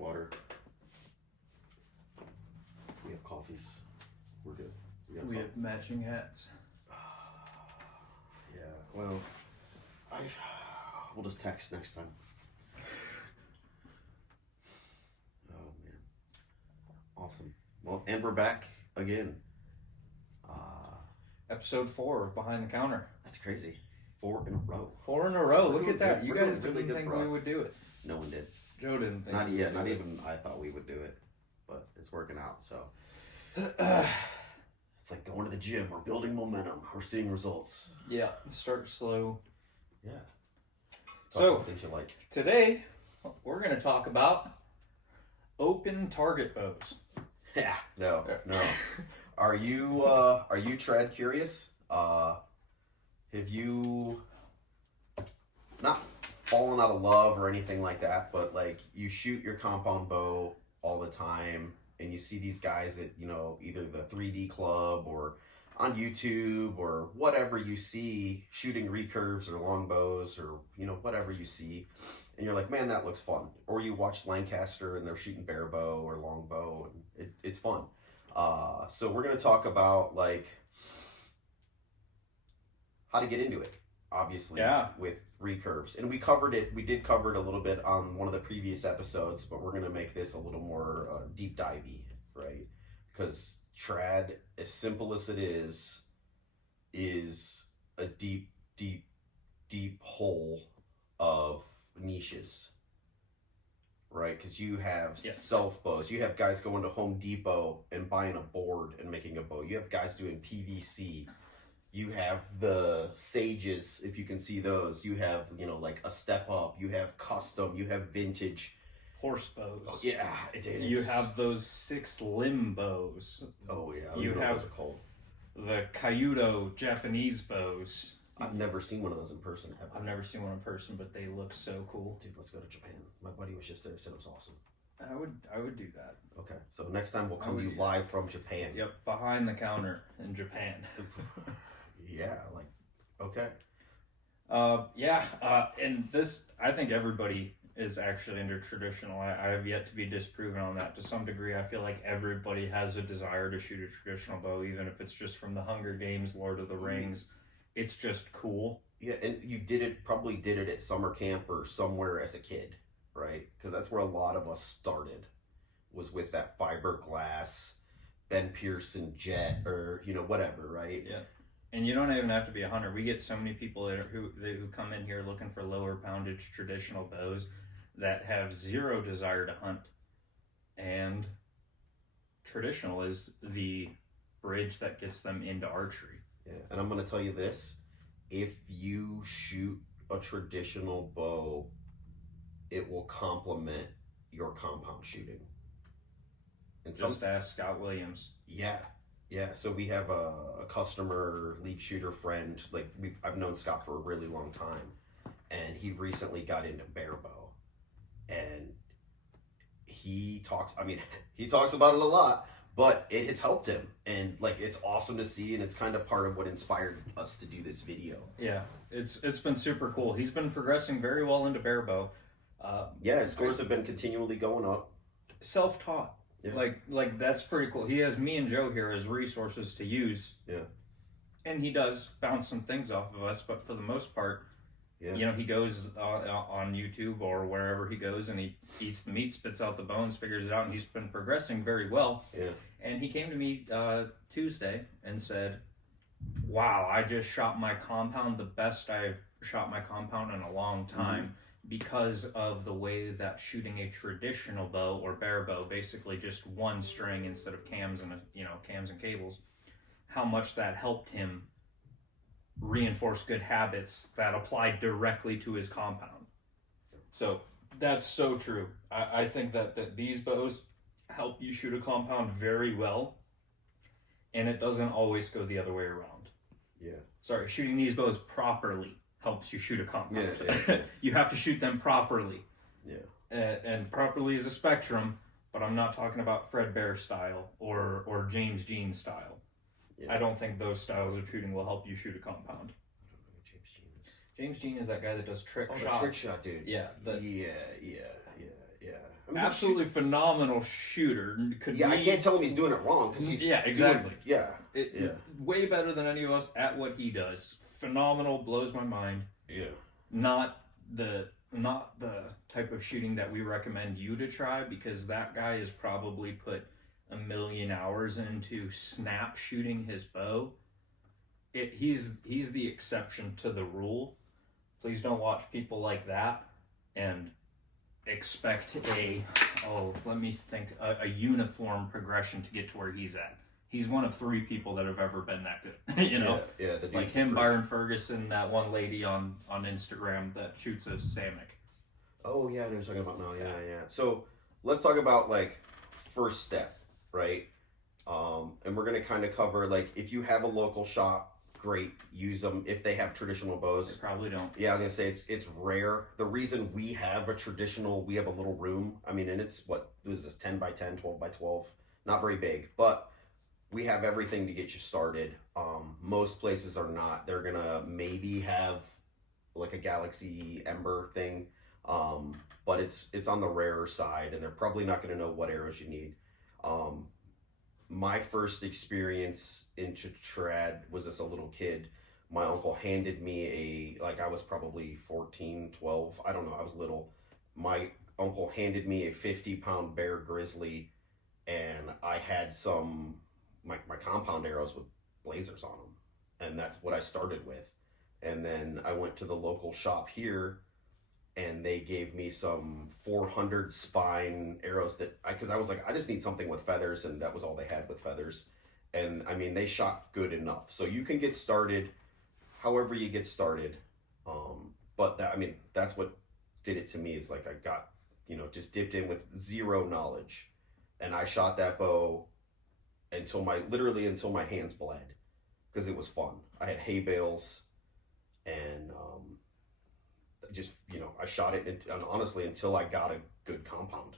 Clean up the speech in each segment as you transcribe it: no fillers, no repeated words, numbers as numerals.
water. We have coffees. We're good. We have matching hats. Yeah, well, we'll just text next time. Oh, man. Awesome. Well, and we're back again. Episode 4 of Behind the Counter. That's crazy. 4 in a row. 4 in a row. Look at that. You guys really didn't think we would do it. No one did. Joe didn't think. Not even I thought we would do it, but it's working out. So it's like going to the gym. We're building momentum. We're seeing results. Yeah. Start slow. Yeah. So things you like. Today we're going to talk about open target bows. Yeah. No. Are you trad curious? Have you not fallen out of love or anything like that, but like you shoot your compound bow all the time and you see these guys at, either the 3D club or on YouTube or whatever you see shooting recurves or longbows or, whatever you see. And you're like, man, that looks fun. Or you watch Lancaster and they're shooting bare bow or longbow and it's fun. So we're going to talk about like how to get into it, obviously, with recurves. And we did cover it a little bit on one of the previous episodes, but we're going to make this a little more deep divey, right? Because trad, as simple as it is a deep, deep, deep hole of niches. Right, because you have self bows. You have guys going to Home Depot and buying a board and making a bow. You have guys doing PVC. You have the Sages, if you can see those. You have, like a step up. You have custom. You have vintage. Horse bows. Oh, yeah, it is. You have those 6 limb bows. Oh, yeah. You have those are cold. The Kyudo Japanese bows. I've never seen one of those in person ever. I've never seen one in person, but they look so cool. Dude, let's go to Japan. My buddy was just there, said it was awesome. I would do that. Okay, so next time we'll come to you live from Japan. Yep, behind the counter in Japan. Yeah, okay. And this, I think everybody is actually into traditional. I have yet to be disproven on that. To some degree, I feel like everybody has a desire to shoot a traditional bow, even if it's just from the Hunger Games, Lord of the Rings. It's just cool. Yeah, and you probably did it at summer camp or somewhere as a kid, right? Because that's where a lot of us started, was with that fiberglass, Ben Pearson jet, or, whatever, right? Yeah. And you don't even have to be a hunter. We get so many people who come in here looking for lower poundage traditional bows that have zero desire to hunt. And traditional is the bridge that gets them into archery. Yeah, and I'm going to tell you this. If you shoot a traditional bow, it will complement your compound shooting. And just ask Scott Williams. Yeah. So we have a customer, lead shooter friend. I've known Scott for a really long time, and he recently got into bare bow, and he talks about it a lot. But it has helped him, and it's awesome to see, and it's kind of part of what inspired us to do this video. Yeah, it's been super cool. He's been progressing very well into bare bow. His scores have been continually going up. Self-taught. Yeah. Like that's pretty cool. He has me and Joe here as resources to use. Yeah. And he does bounce some things off of us, but for the most part, he goes on YouTube or wherever he goes, and he eats the meat, spits out the bones, figures it out, and he's been progressing very well. Yeah. And he came to me Tuesday and said, wow, I just shot my compound the best I've shot my compound in a long time because of the way that shooting a traditional bow or bare bow, basically just one string instead of cams and cams and cables, how much that helped him reinforce good habits that apply directly to his compound. So that's so true. I think that these bows help you shoot a compound very well, and it doesn't always go the other way around. Yeah. Sorry, shooting these bows properly helps you shoot a compound. Yeah. You have to shoot them properly. Yeah. And properly is a spectrum, but I'm not talking about Fred Bear style or James Jean style. Yeah. I don't think those styles of shooting will help you shoot a compound. I don't know what James Jean is. James Jean is that guy that does trick shots. The trick shot dude. Yeah. Yeah. I mean, absolutely phenomenal shooter. I can't tell him he's doing it wrong because he's exactly. Doing, way better than any of us at what he does. Phenomenal, blows my mind. Yeah, not the type of shooting that we recommend you to try, because that guy has probably put 1 million hours into snap shooting his bow. He's the exception to the rule. Please don't watch people like that and expect a uniform progression to get to where he's at. He's one of 3 people that have ever been that good. Like him, Byron Ferguson, that one lady on Instagram that shoots a Samick. Oh yeah, I know what you're talking about now. Yeah. So let's talk about like first step, right? And we're gonna kind of cover like if you have a local shop, great, use them. If they have traditional bows, they probably don't. Yeah, I was gonna say it's rare. The reason we have a little room. I mean, and it's what is this 10 by 10, 12 by 12, not very big, but we have everything to get you started. Most places are not. They're gonna maybe have like a Galaxy Ember thing, but it's on the rarer side, and they're probably not gonna know what arrows you need. My first experience into trad was as a little kid. My uncle handed me I was probably 14, 12. I don't know. I was little. My uncle handed me a 50-pound Bear Grizzly, and I had some my compound arrows with blazers on them, and that's what I started with. And then I went to the local shop here, and they gave me some 400 spine arrows because I was like, I just need something with feathers, and that was all they had with feathers. And I mean, they shot good enough, so you can get started however you get started. But that's what did it to me, is like I got just dipped in with zero knowledge, and I shot that bow until my hands bled, because it was fun. I had hay bales, and just I shot it and honestly until I got a good compound,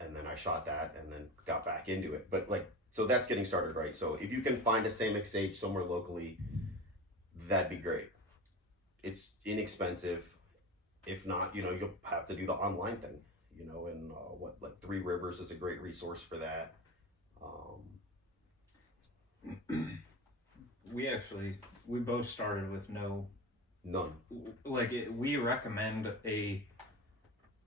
and then I shot that and then got back into it. But so that's getting started, right? So if you can find a Samick Sage somewhere locally, that'd be great. It's inexpensive. If not, you'll have to do the online thing, and Three Rivers is a great resource for that. We both started with none. We recommend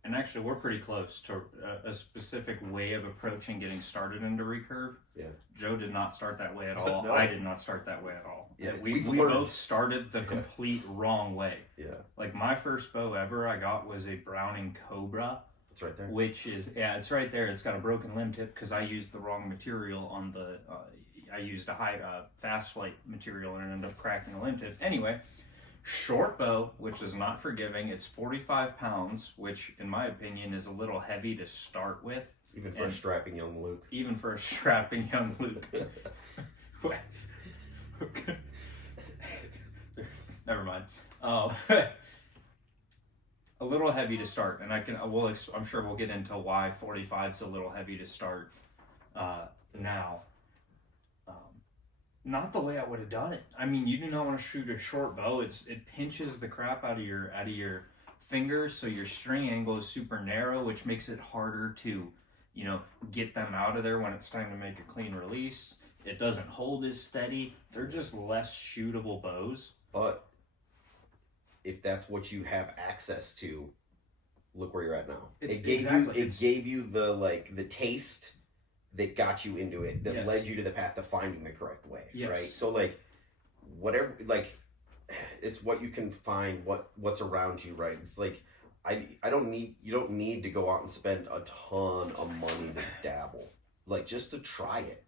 and actually we're pretty close to a specific way of approaching getting started into recurve. Yeah. Joe did not start that way at all. No. I did not start that way at all. Yeah, we both started the complete wrong way. Yeah. My first bow ever I got was a Browning Cobra. It's right there. Which is, it's right there. It's got a broken limb tip because I used the wrong material on the, I used a high fast flight material and ended up cracking the limb tip. Anyway, short bow, which is not forgiving. It's 45 pounds, which in my opinion is a little heavy to start with. Even for a strapping young Luke. Never mind. A little heavy to start, and I'm sure we'll get into why 45 is a little heavy to start now. Not the way I would have done it. I mean, you do not want to shoot a short bow. It pinches the crap out of your fingers, so your string angle is super narrow, which makes it harder to, get them out of there when it's time to make a clean release. It doesn't hold as steady. They're just less shootable bows. But if that's what you have access to, look where you're at now. It gave you the taste that got you into it, that led you to the path of finding the correct way, right? So whatever, it's what you can find, what's around you, right? It's you don't need to go out and spend a ton of money to dabble, just to try it.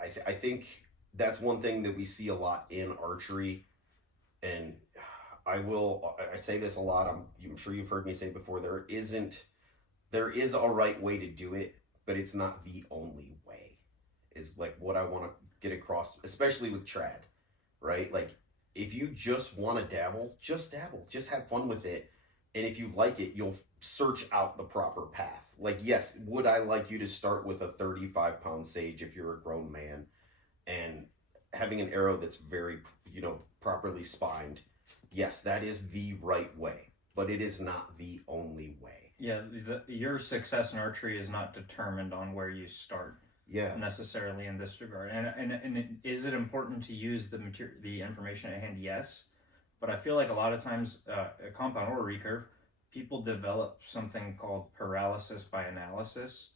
I think that's one thing that we see a lot in archery, and I say this a lot. I'm sure you've heard me say before. There is a right way to do it, but it's not the only way. Is what I want to get across, especially with trad, right? If you just want to dabble, just have fun with it, and if you like it, you'll search out the proper path. Yes, would I like you to start with a 35-pound Sage if you're a grown man, and having an arrow that's very properly spined? Yes, that is the right way, but it is not the only way. Yeah, your success in archery is not determined on where you start. Yeah. Necessarily in this regard, and is it important to use the information at hand? Yes, but I feel like a lot of times, a compound or a recurve, people develop something called paralysis by analysis.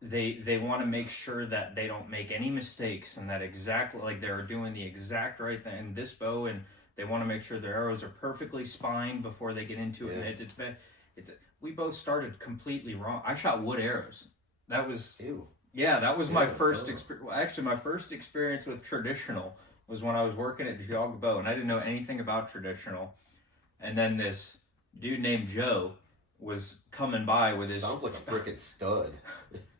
They want to make sure that they don't make any mistakes and that exactly like they're doing the exact right thing in this bow, and they want to make sure their arrows are perfectly spined before they get into it. And we both started completely wrong. I shot wood arrows. That was Ew. Yeah, that was my first experience. Actually, my first experience with traditional was when I was working at Jog Bow, and I didn't know anything about traditional. And then this dude named Joe was coming by with his... Sounds like a freaking stud.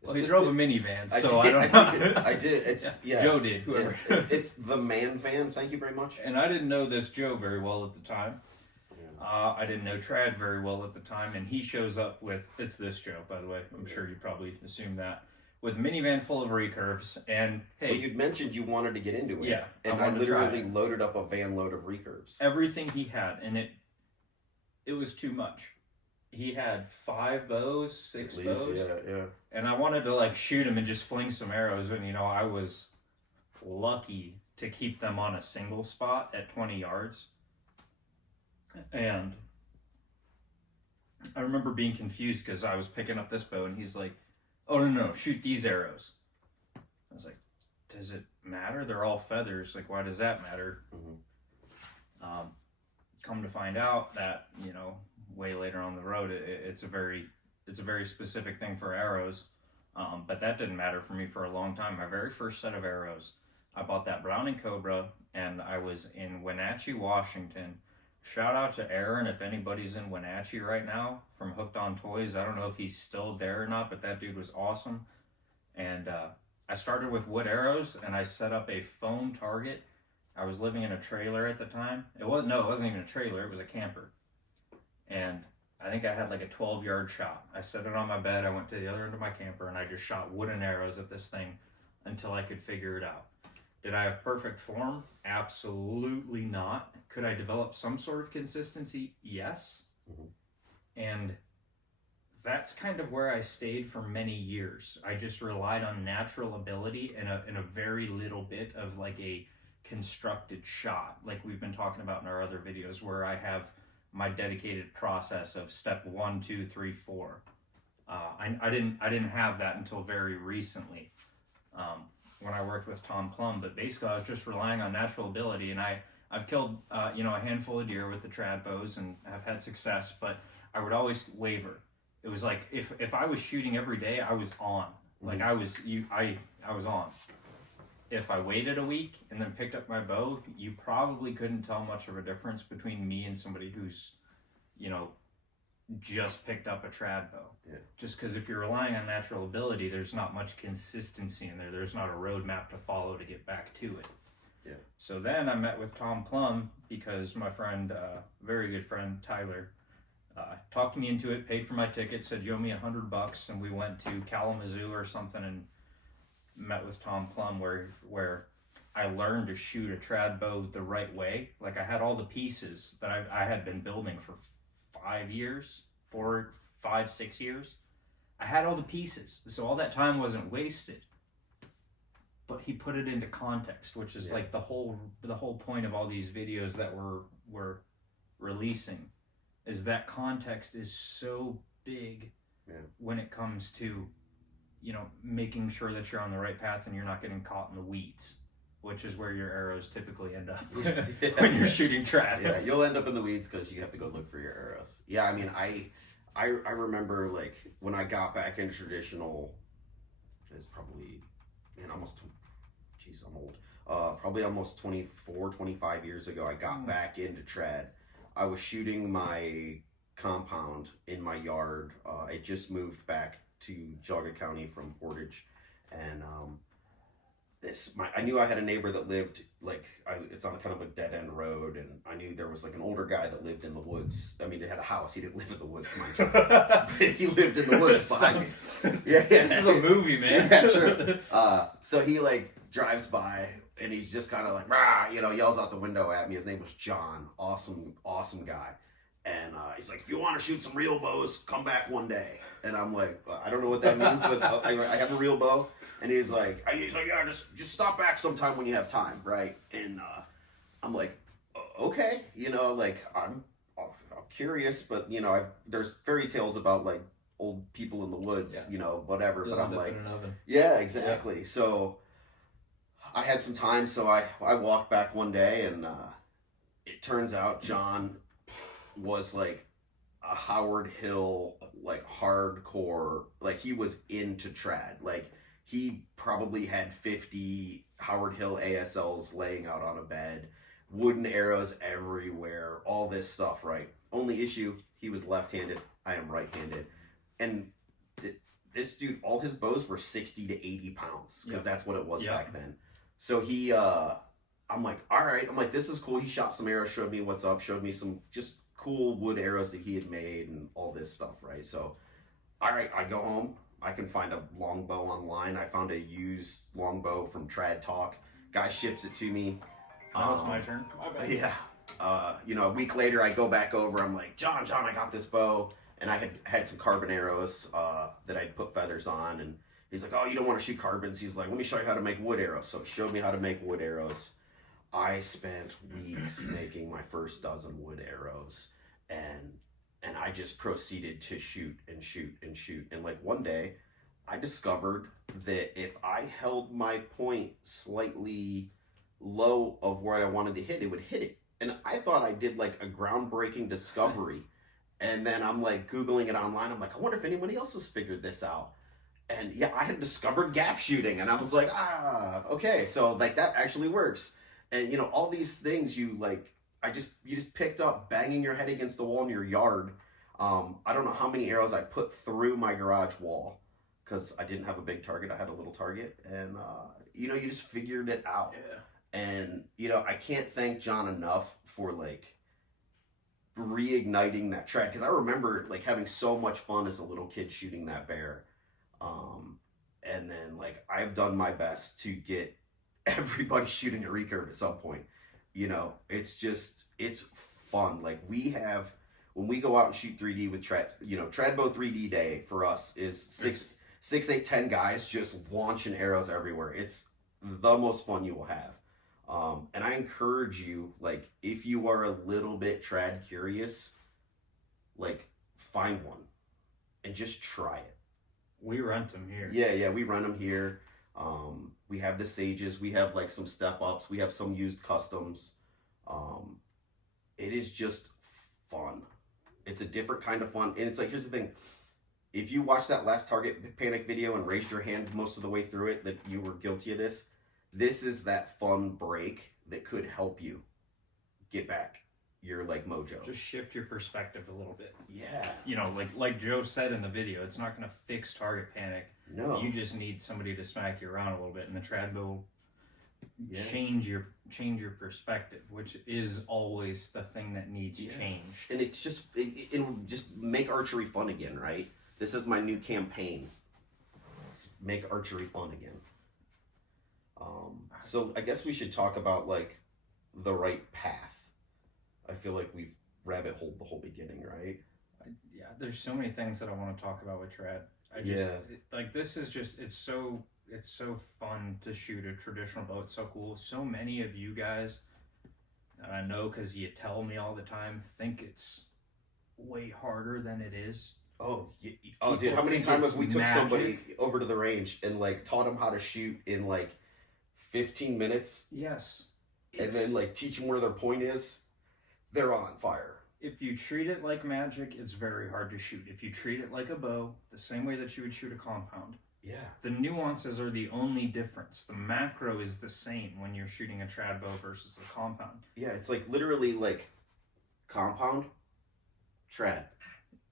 Well, he drove a minivan, so I don't know. I did. It's Joe did. Whoever. Yeah, it's the man van. Thank you very much. And I didn't know this Joe very well at the time. I didn't know Trad very well at the time, and he shows up with... It's this Joe, by the way. I'm sure you probably assumed that. With a minivan full of recurves, and hey... Well, you'd mentioned you wanted to get into it. Yeah. And I literally loaded up a van load of recurves. Everything he had, and it was too much. He had 5 bows, 6 bows. Yeah. And I wanted to, like, shoot him and just fling some arrows, and, you know, I was lucky to keep them on a single spot at 20 yards. And I remember being confused because I was picking up this bow, and he's like, oh, no, shoot these arrows. I was like, does it matter? They're all feathers. Like, why does that matter? Mm-hmm. Come to find out that, you know, way later on the road, it's a very specific thing for arrows. But that didn't matter for me for a long time. My very first set of arrows, I bought that Browning Cobra, and I was in Wenatchee, Washington. Shout out to Aaron if anybody's in Wenatchee right now from Hooked on Toys. I don't know if he's still there or not, but that dude was awesome. And I started with wood arrows, and I set up a foam target. I was living in a trailer at the time. It wasn't even a trailer. It was a camper. And I think I had like a 12-yard shot. I set it on my bed. I went to the other end of my camper, and I just shot wooden arrows at this thing until I could figure it out. Did I have perfect form? Absolutely not. Could I develop some sort of consistency? Yes. Mm-hmm. And that's kind of where I stayed for many years. I just relied on natural ability and a very little bit of like a constructed shot, like we've been talking about in our other videos, where I have my dedicated process of step 1, 2, 3, 4. I didn't have that until very recently. When I worked with Tom Plum, but basically I was just relying on natural ability, and I've killed a handful of deer with the trad bows and have had success, but I would always waver. It was like if I was shooting every day, I was on. Like I was on. If I waited a week and then picked up my bow, you probably couldn't tell much of a difference between me and somebody who's, just picked up a trad bow. Yeah. Just because if you're relying on natural ability, there's not much consistency in there. There's not a roadmap to follow to get back to it. Yeah. So then I met with Tom Plum because my friend, very good friend, Tyler, talked me into it, paid for my ticket, said, you owe me $100, and we went to Kalamazoo or something and met with Tom Plum where I learned to shoot a trad bow the right way. Like I had all the pieces that I had been building for 6 years. I had all the pieces, so all that time wasn't wasted. But he put it into context, which is like the whole point of all these videos that we're releasing, is that context is so big when it comes to making sure that you're on the right path and you're not getting caught in the weeds, which is where your arrows typically end up when you're shooting trad. Yeah, you'll end up in the weeds because you have to go look for your arrows. Yeah, I mean, I remember like when I got back into traditional, it's probably, I'm old. Probably almost 24, 25 years ago, I got back into trad. I was shooting my compound in my yard. I just moved back to Jogga County from Poundage, and I knew I had a neighbor that lived it's on kind of a dead end road, and I knew there was like an older guy that lived in the woods. I mean, they had a house. He didn't live in the woods, mind you. But he lived in the woods behind me. Yeah, this is a movie, man. Yeah, true. So he drives by, and he's just kind of like, rah, yells out the window at me. His name was John. Awesome guy. And he's like, if you want to shoot some real bows, come back one day. And I'm like, I don't know what that means, but I have a real bow. And he's like, yeah, just stop back sometime when you have time, right? And I'm like, okay, you know, like I'm curious, but you know, there's fairy tales about like old people in the woods, you know, whatever. But I'm like, yeah, exactly. Yeah. So I had some time, so I walked back one day, and it turns out John was like a Howard Hill, like hardcore, like he was into trad. Like he probably had 50 Howard Hill ASLs laying out on a bed, wooden arrows everywhere, all this stuff, right? Only issue, he was left-handed, I am right-handed. And this dude, all his bows were 60 to 80 pounds, because that's what it was back then. So he, I'm like, all right, I'm like, this is cool. He shot some arrows, showed me what's up, showed me some just cool wood arrows that he had made and all this stuff, right? So, all right, I go home. I can find a longbow online. I found a used longbow from Trad Talk. Guy ships it to me. That was my turn. Yeah. You know, a week later, I go back over. I'm like, John, I got this bow. And I had some carbon arrows that I'd put feathers on. And he's like, oh, you don't want to shoot carbons? He's like, let me show you how to make wood arrows. So he showed me how to make wood arrows. I spent weeks making my first dozen wood arrows. And I just proceeded to shoot and shoot and shoot. And like one day, I discovered that if I held my point slightly low of where I wanted to hit, it would hit it. And I thought I did like a groundbreaking discovery. And then I'm like Googling it online. I'm like, I wonder if anybody else has figured this out. And yeah, I had discovered gap shooting. And I was like, okay. So like that actually works. And you know, all these things you just picked up banging your head against the wall in your yard. I don't know how many arrows I put through my garage wall because I didn't have a big target. I had a little target. And, you know, you just figured it out. Yeah. And, you know, I can't thank John enough for like reigniting that trad, because I remember like having so much fun as a little kid shooting that bear. And then like I've done my best to get everybody shooting a recurve at some point. You know, it's fun. Like when we go out and shoot 3D with trad, you know, Tradbow 3D day for us is 6, 8, 10 guys just launching arrows everywhere. It's the most fun you will have. And I encourage you, like, if you are a little bit trad curious, like, find one and just try it. We rent them here. Yeah, we rent them here. We have the Sages. We have, like, some step-ups. We have some used customs. It is just fun. It's a different kind of fun. And it's like, here's the thing. If you watched that last Target Panic video and raised your hand most of the way through it that you were guilty of this, this is that fun break that could help you get back your like mojo. Just shift your perspective a little bit. Yeah. You know, like Joe said in the video, it's not going to fix target panic. No. You just need somebody to smack you around a little bit, and the Tradbow change your perspective, which is always the thing that needs change. And it's just it'll just make archery fun again, right? This is my new campaign. It's make archery fun again. So I guess we should talk about like the right path. I feel like we've rabbit holed the whole beginning, right? Yeah, there's so many things that I want to talk about with trad. This is just it's so fun to shoot a traditional bow. It's so cool. So many of you guys, and I know because you tell me all the time, think it's way harder than it is. Oh, dude! How many times have we took somebody over to the range and like taught them how to shoot in like 15 minutes? Yes. And then like teach them where their point is. They're on fire. If you treat it like magic, it's very hard to shoot. If you treat it like a bow, the same way that you would shoot a compound. Yeah. The nuances are the only difference. The macro is the same when you're shooting a trad bow versus a compound. Yeah, it's like literally like compound, trad.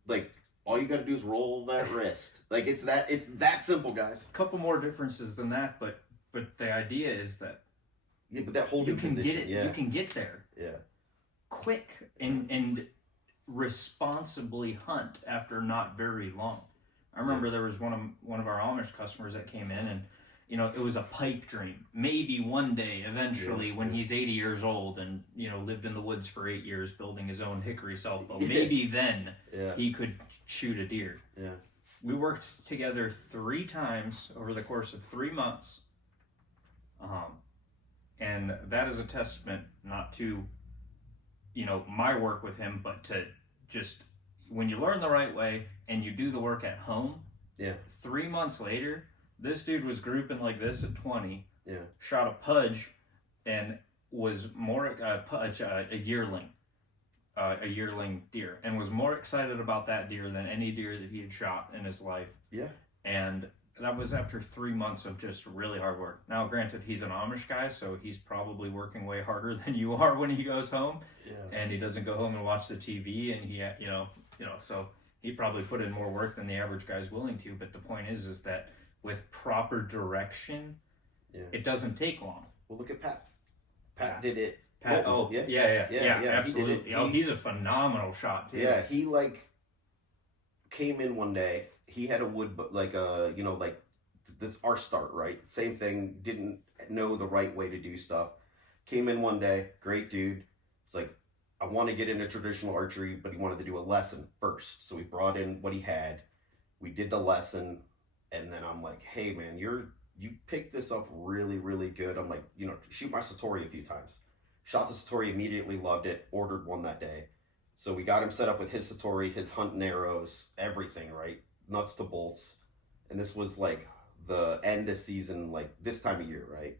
Like all you got to do is roll that wrist. Like it's that simple, guys. A couple more differences than that, but the idea is that but that holding position, get it. Yeah. You can get there. Yeah. Quick and responsibly hunt after not very long. I remember there was one of our Amish customers that came in, and you know, it was a pipe dream. Maybe one day, eventually, when he's 80 years old and, you know, lived in the woods for 8 years building his own hickory self-bow, maybe then he could shoot a deer. Yeah. We worked together 3 times over the course of 3 months. And that is a testament not to, you know, my work with him, but to just, when you learn the right way and you do the work at home, 3 months later, this dude was grouping like this at 20, shot a pudge, and was more, a yearling deer, and was more excited about that deer than any deer that he had shot in his life. Yeah. And that was after 3 months of just really hard work. Now, granted, he's an Amish guy, so he's probably working way harder than you are when he goes home. Yeah. And he doesn't go home and watch the TV, and he, you know, so he probably put in more work than the average guy's willing to. But the point is that with proper direction, it doesn't take long. Well, look at Pat. Pat did it. Pat, yeah, absolutely. He's a phenomenal shot too. Yeah, he like came in one day. He had a wood, but like you know, like this our start, right? Same thing. Didn't know the right way to do stuff. Came in one day, great dude. It's like, I want to get into traditional archery, but he wanted to do a lesson first. So we brought in what he had. We did the lesson, and then I'm like, hey man, you picked this up really, really good. I'm like, you know, shoot my Satori a few times. Shot the Satori, immediately loved it, ordered one that day. So we got him set up with his Satori, his hunting arrows, everything, right? Nuts to bolts. And this was like the end of season, like this time of year, right?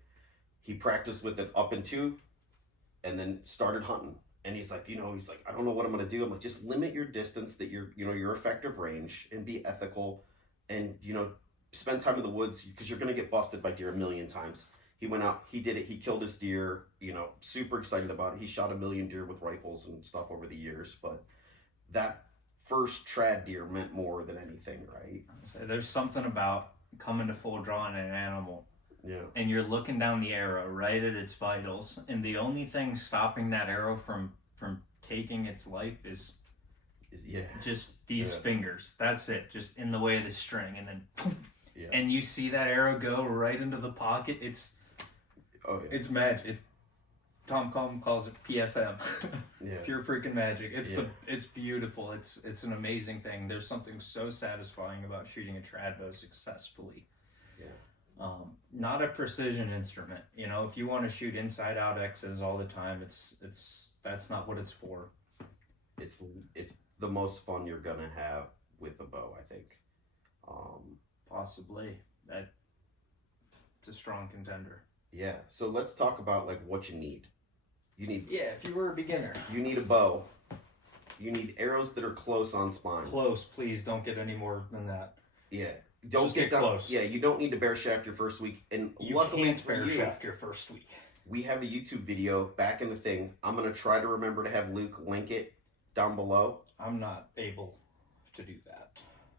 He practiced with it up into, and then started hunting. And he's like, I don't know what I'm going to do. I'm like, just limit your distance, that your effective range, and be ethical, and, you know, spend time in the woods, because you're going to get busted by deer a million times. He went out, he did it, he killed his deer, you know, super excited about it. He shot 1 million deer with rifles and stuff over the years, but that first trad deer meant more than anything, right? So there's something about coming to full draw on an animal. Yeah. And you're looking down the arrow right at its vitals, and the only thing stopping that arrow from taking its life is just these fingers. That's it, just in the way of the string, and then and you see that arrow go right into the pocket. It's magic. Tom Cullen calls it PFM. Pure freaking magic. It's beautiful. It's an amazing thing. There's something so satisfying about shooting a trad bow successfully. Not a precision instrument. You know, if you want to shoot inside out X's all the time, that's not what it's for. It's the most fun you're gonna have with a bow, I think. Possibly. It's a strong contender. Yeah. So let's talk about like what you need. You need. Yeah. If you were a beginner, you need a bow. You need arrows that are close on spine. Close, please. Don't get any more than that. Yeah. Don't get close. Yeah, you don't need to bear shaft your first week. And you luckily can't for bear you, shaft your first week. We have a YouTube video back in the thing. I'm going to try to remember to have Luke link it down below. I'm not able to do that.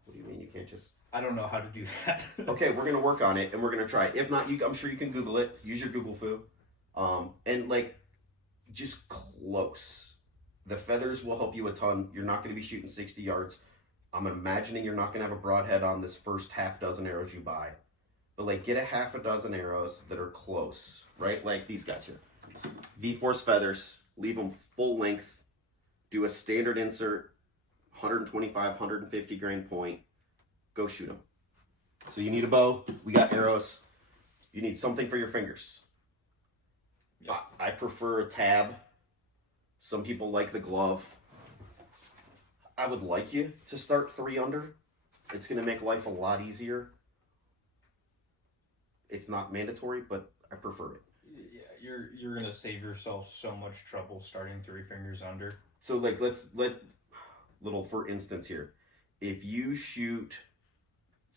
What do you mean you can't just... I don't know how to do that. Okay, we're going to work on it, and we're going to try. If not, I'm sure you can Google it. Use your Google foo. And, like, just close. The feathers will help you a ton. You're not going to be shooting 60 yards. I'm imagining you're not going to have a broadhead on this first half dozen arrows you buy. But, like, get a half a dozen arrows that are close, right? Like these guys here. V-Force feathers. Leave them full length. Do a standard insert, 125, 150 grain point. Go shoot them. So you need a bow. We got arrows. You need something for your fingers. I prefer a tab. Some people like the glove. I would like you to start 3 under. It's going to make life a lot easier. It's not mandatory, but I prefer it. Yeah, you're going to save yourself so much trouble starting 3 fingers under. So like little for instance here. If you shoot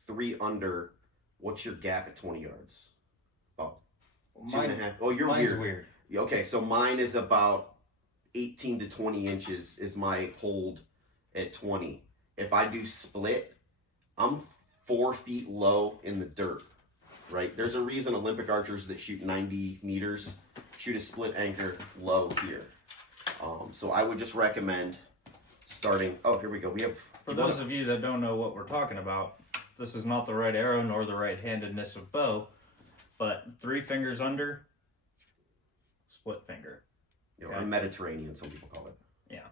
3 under, what's your gap at 20 yards? Oh, 2.5. Oh, you're weird. Okay, so mine is about 18 to 20 inches is my hold at 20. If I do split, I'm 4 feet low in the dirt, right? There's a reason Olympic archers that shoot 90 meters shoot a split anchor low here. So I would just recommend starting. Oh, here we go. We have. For those of you that don't know what we're talking about, this is not the right arrow nor the right handedness of bow. But 3 fingers under, split finger. Okay. Or Mediterranean, some people call it. Yeah.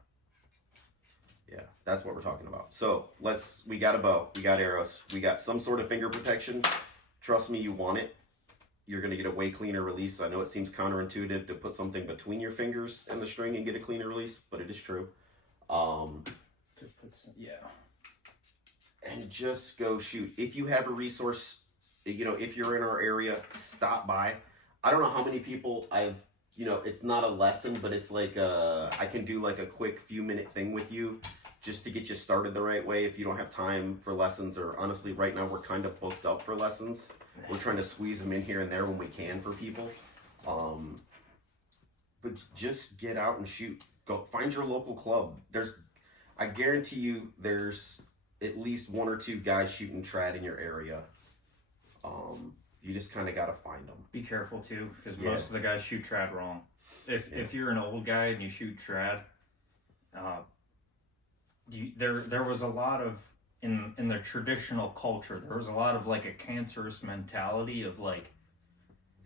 Yeah, that's what we're talking about. So we got a bow, we got arrows, we got some sort of finger protection. Trust me, you want it. You're going to get a way cleaner release. I know it seems counterintuitive to put something between your fingers and the string and get a cleaner release, but it is true. Yeah. And just go shoot. If you have a resource, if you're in our area, stop by. I don't know how many people it's not a lesson, but it's like I can do like a quick few minute thing with you just to get you started the right way if you don't have time for lessons, or honestly right now we're kind of booked up for lessons. We're trying to squeeze them in here and there when we can for people. But just get out and shoot. Go find your local club. I guarantee you there's at least 1 or 2 guys shooting trad in your area. You just kind of got to find them. Be careful too, because most of the guys shoot trad wrong. If you're an old guy and you shoot trad, there was a lot of in the traditional culture. There was a lot of like a cancerous mentality of like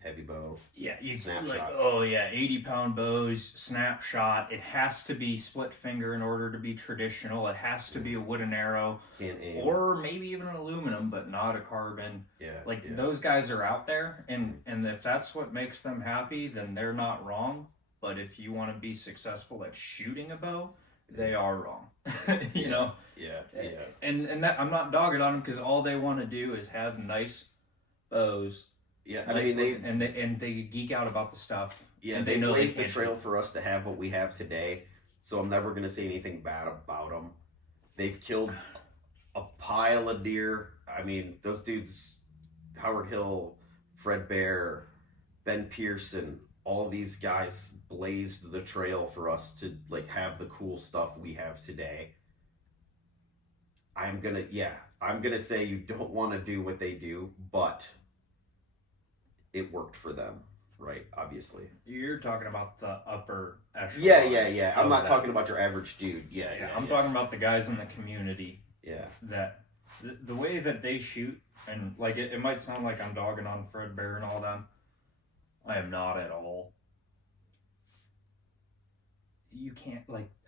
heavy bow. Yeah, you snapshot. Like 80-pound bows, snapshot. It has to be split finger in order to be traditional. It has to be a wooden arrow, can't aim, or maybe even an aluminum, but not a carbon. Those guys are out there, and if that's what makes them happy, then they're not wrong. But if you want to be successful at shooting a bow, they are wrong. you know. Yeah. And that I'm not dogging on them, because all they want to do is have nice bows. Yeah, nice they geek out about the stuff. Yeah, they blazed the trail for us to have what we have today. So I'm never gonna say anything bad about them. They've killed a pile of deer. I mean, those dudes, Howard Hill, Fred Bear, Ben Pearson, all these guys blazed the trail for us to like have the cool stuff we have today. I'm gonna say you don't want to do what they do, but it worked for them, right? Obviously. You're talking about the upper echelon. Yeah. I'm not talking about your average dude. I'm talking about the guys in the community. Yeah. That the way that they shoot, and like it might sound like I'm dogging on Fred Bear and all them. I am not at all. You can't,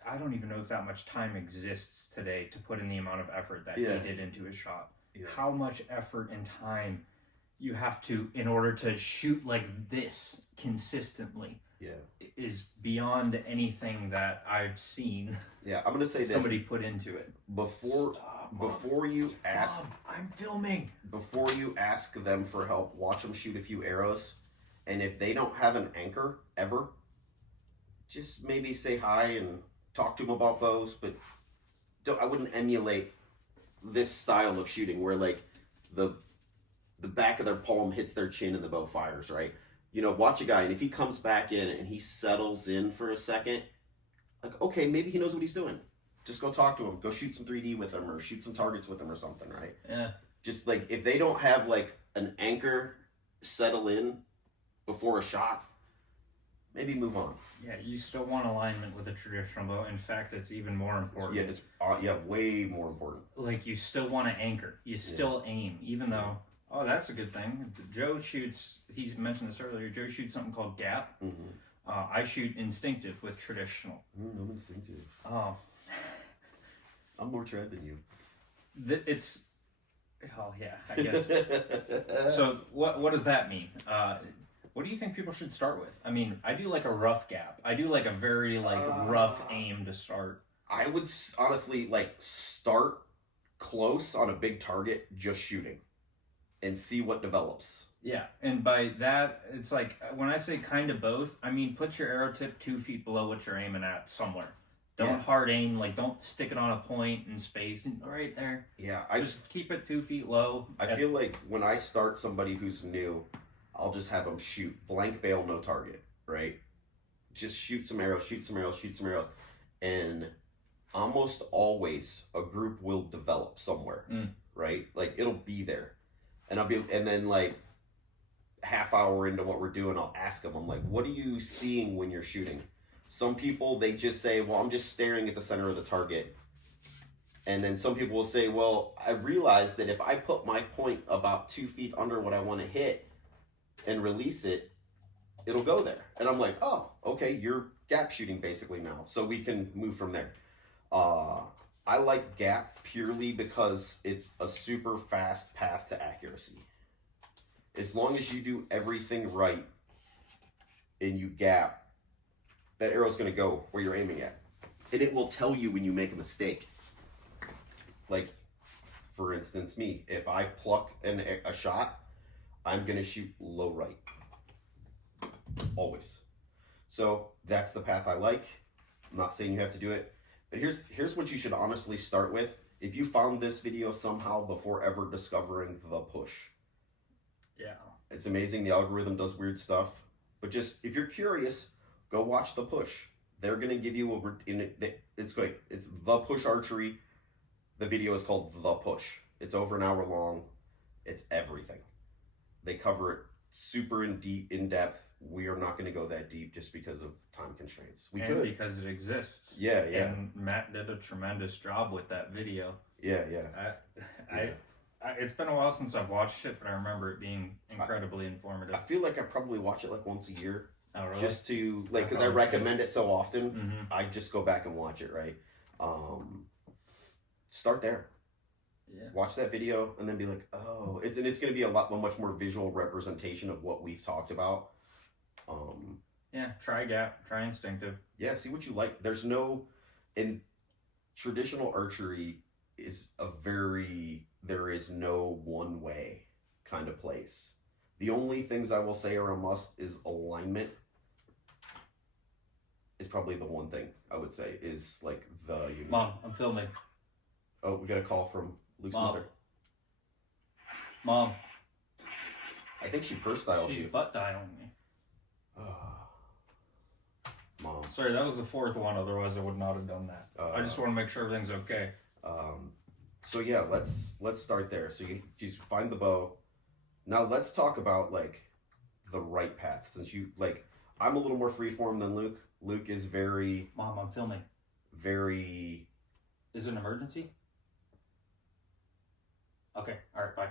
I don't even know if that much time exists today to put in the amount of effort that he did into his shot. Yeah. How much effort and time you have to in order to shoot like this consistently is beyond anything that I've seen. Yeah, I'm gonna say somebody put into it. Before you ask, Mom, I'm filming. Before you ask them for help, watch them shoot a few arrows, and if they don't have an anchor ever, just maybe say hi and talk to them about bows. But I wouldn't emulate this style of shooting where like the back of their palm hits their chin and the bow fires, right? Watch a guy, and if he comes back in and he settles in for a second, like, okay, maybe he knows what he's doing. Just go talk to him. Go shoot some 3D with him, or shoot some targets with him or something, right? Yeah. Just like, if they don't have like an anchor settle in before a shot, maybe move on. Yeah, you still want alignment with a traditional bow. In fact, it's even more important. Yeah, it's way more important. Like, you still want to anchor. You still aim, even though... Oh, that's a good thing. Joe shoots, he mentioned this earlier, Joe shoots something called gap. Mm-hmm. I shoot instinctive with traditional. I'm instinctive. Oh. I'm more trad than you. Oh, yeah, I guess. So, what does that mean? What do you think people should start with? I mean, I do like a rough gap. I do like a very rough aim to start. I would honestly start close on a big target, just shooting, and see what develops. Yeah, and by that, it's like, when I say kind of both, I mean put your arrow tip 2 feet below what you're aiming at somewhere. Don't hard aim, don't stick it on a point in space, right there. Yeah, just keep it 2 feet low. I feel like when I start somebody who's new, I'll just have them shoot blank bail, no target, right? Just shoot some arrows, and almost always a group will develop somewhere, right? Like, it'll be there. And then half hour into what we're doing, I'll ask them, I'm like, what are you seeing when you're shooting? Some people, they just say, well, I'm just staring at the center of the target. And then some people will say, well, I realized that if I put my point about 2 feet under what I want to hit, and release it, it'll go there. And I'm like, oh, okay, you're gap shooting basically now. So we can move from there. I like gap purely because it's a super fast path to accuracy. As long as you do everything right and you gap, that arrow's going to go where you're aiming at. And it will tell you when you make a mistake. Like, for instance, me, if I pluck a shot, I'm going to shoot low right. Always. So that's the path I like. I'm not saying you have to do it. But here's what you should honestly start with. If you found this video somehow before ever discovering the push. Yeah. It's amazing. The algorithm does weird stuff. But just, if you're curious, go watch the push. They're going to give you it's great. It's The Push Archery. The video is called The Push. It's over an hour long. It's everything. They cover it super in depth. We are not going to go that deep just because of time constraints. We could. Because it exists. Yeah. And Matt did a tremendous job with that video. Yeah. It's been a while since I've watched it, but I remember it being incredibly informative. I feel like I probably watch it like once a year. Oh, really? Just to, like, because I recommend it so often, I just go back and watch it, right? Start there. Yeah. Watch that video and then be like, oh, it's going to be a much more visual representation of what we've talked about. Yeah, try gap, try instinctive. Yeah, see what you like. In traditional archery there is no one way kind of place. The only things I will say are a must is alignment. Is probably the one thing I would say is like the unique. Mom, I'm filming. Oh, we got a call from Luke's mother. Mom. I think she purse dialed you. She's butt dialing me. Mom. Sorry, that was the fourth one. Otherwise, I would not have done that. I just want to make sure everything's okay. So yeah, let's start there. So you just find the bow. Now let's talk about like the right path. Since I'm a little more freeform than Luke. Luke is very. Mom, I'm filming. Very. Is it an emergency? Okay. All right. Bye.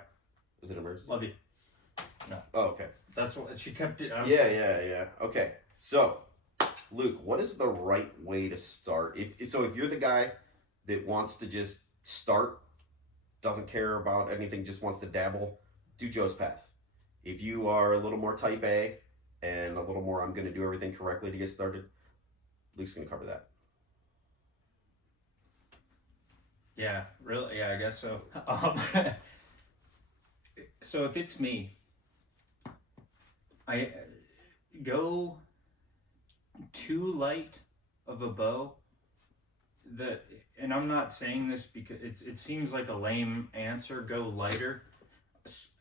Is it an emergency? Love you. No. Oh, okay. That's what she kept it. Yeah. Okay. So, Luke, what is the right way to start? If you're the guy that wants to just start, doesn't care about anything, just wants to dabble, do Joe's path. If you are a little more type A and a little more, I'm going to do everything correctly to get started, Luke's going to cover that. Yeah, really? Yeah, I guess so. So if it's me, I go too light of a bow. And I'm not saying this because it seems like a lame answer. Go lighter.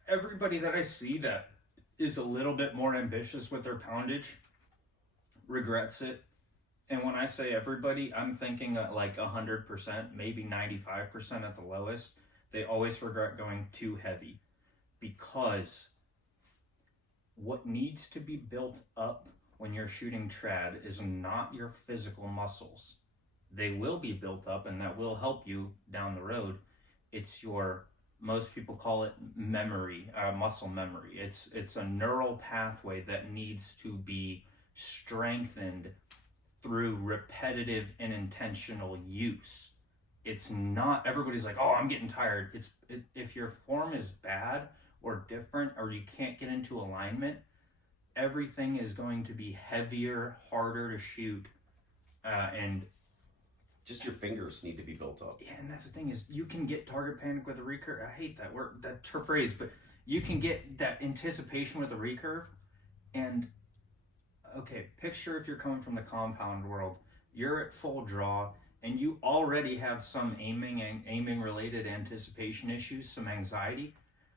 Everybody that I see that is a little bit more ambitious with their poundage regrets it. And when I say everybody, I'm thinking like 100%, maybe 95% at the lowest. They always regret going too heavy, because what needs to be built up when you're shooting trad is not your physical muscles. They will be built up, and that will help you down the road. It's your, most people call it memory, muscle memory. It's a neural pathway that needs to be strengthened through repetitive and intentional use. It's not, everybody's like, oh, I'm getting tired. If your form is bad or different, or you can't get into alignment, everything is going to be heavier, harder to shoot, and just your fingers need to be built up. Yeah, and that's the thing is, you can get target panic with a recurve. I hate that word, that phrase, but you can get that anticipation with a recurve. And okay, picture if you're coming from the compound world, you're at full draw, and you already have some aiming related anticipation issues, some anxiety.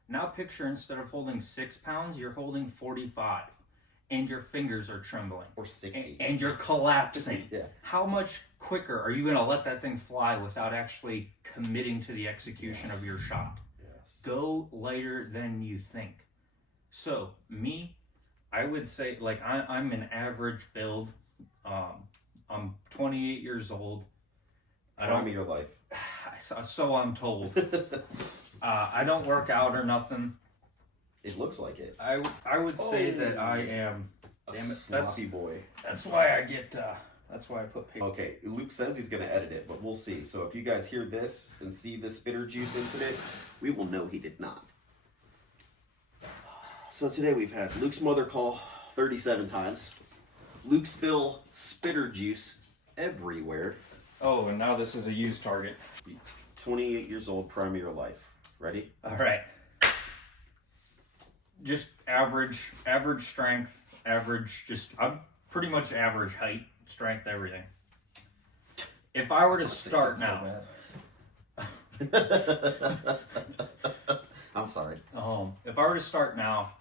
Now picture, instead of holding 6 pounds, you're holding 45, and your fingers are trembling. Or 60. And you're collapsing. Yeah. How much quicker are you going to let that thing fly without actually committing to the execution of your shot? Yes. Go lighter than you think. So, me, I would say, like, I'm an average build. I'm 28 years old. Prime of your life. So I'm told. I don't work out or nothing. It looks like it. I would say that I am a sloppy boy. That's why I get. That's why I put paper. Okay, Luke says he's going to edit it, but we'll see. So if you guys hear this and see the spitter juice incident, we will know he did not. So today we've had Luke's mother call 37 times. Luke spill spitter juice everywhere. Oh, and now this is a used target. 28 years old, prime of your life. Ready? All right. Just average strength, I'm pretty much average height, strength, everything. If I were to start now. I'm sorry. If I were to start now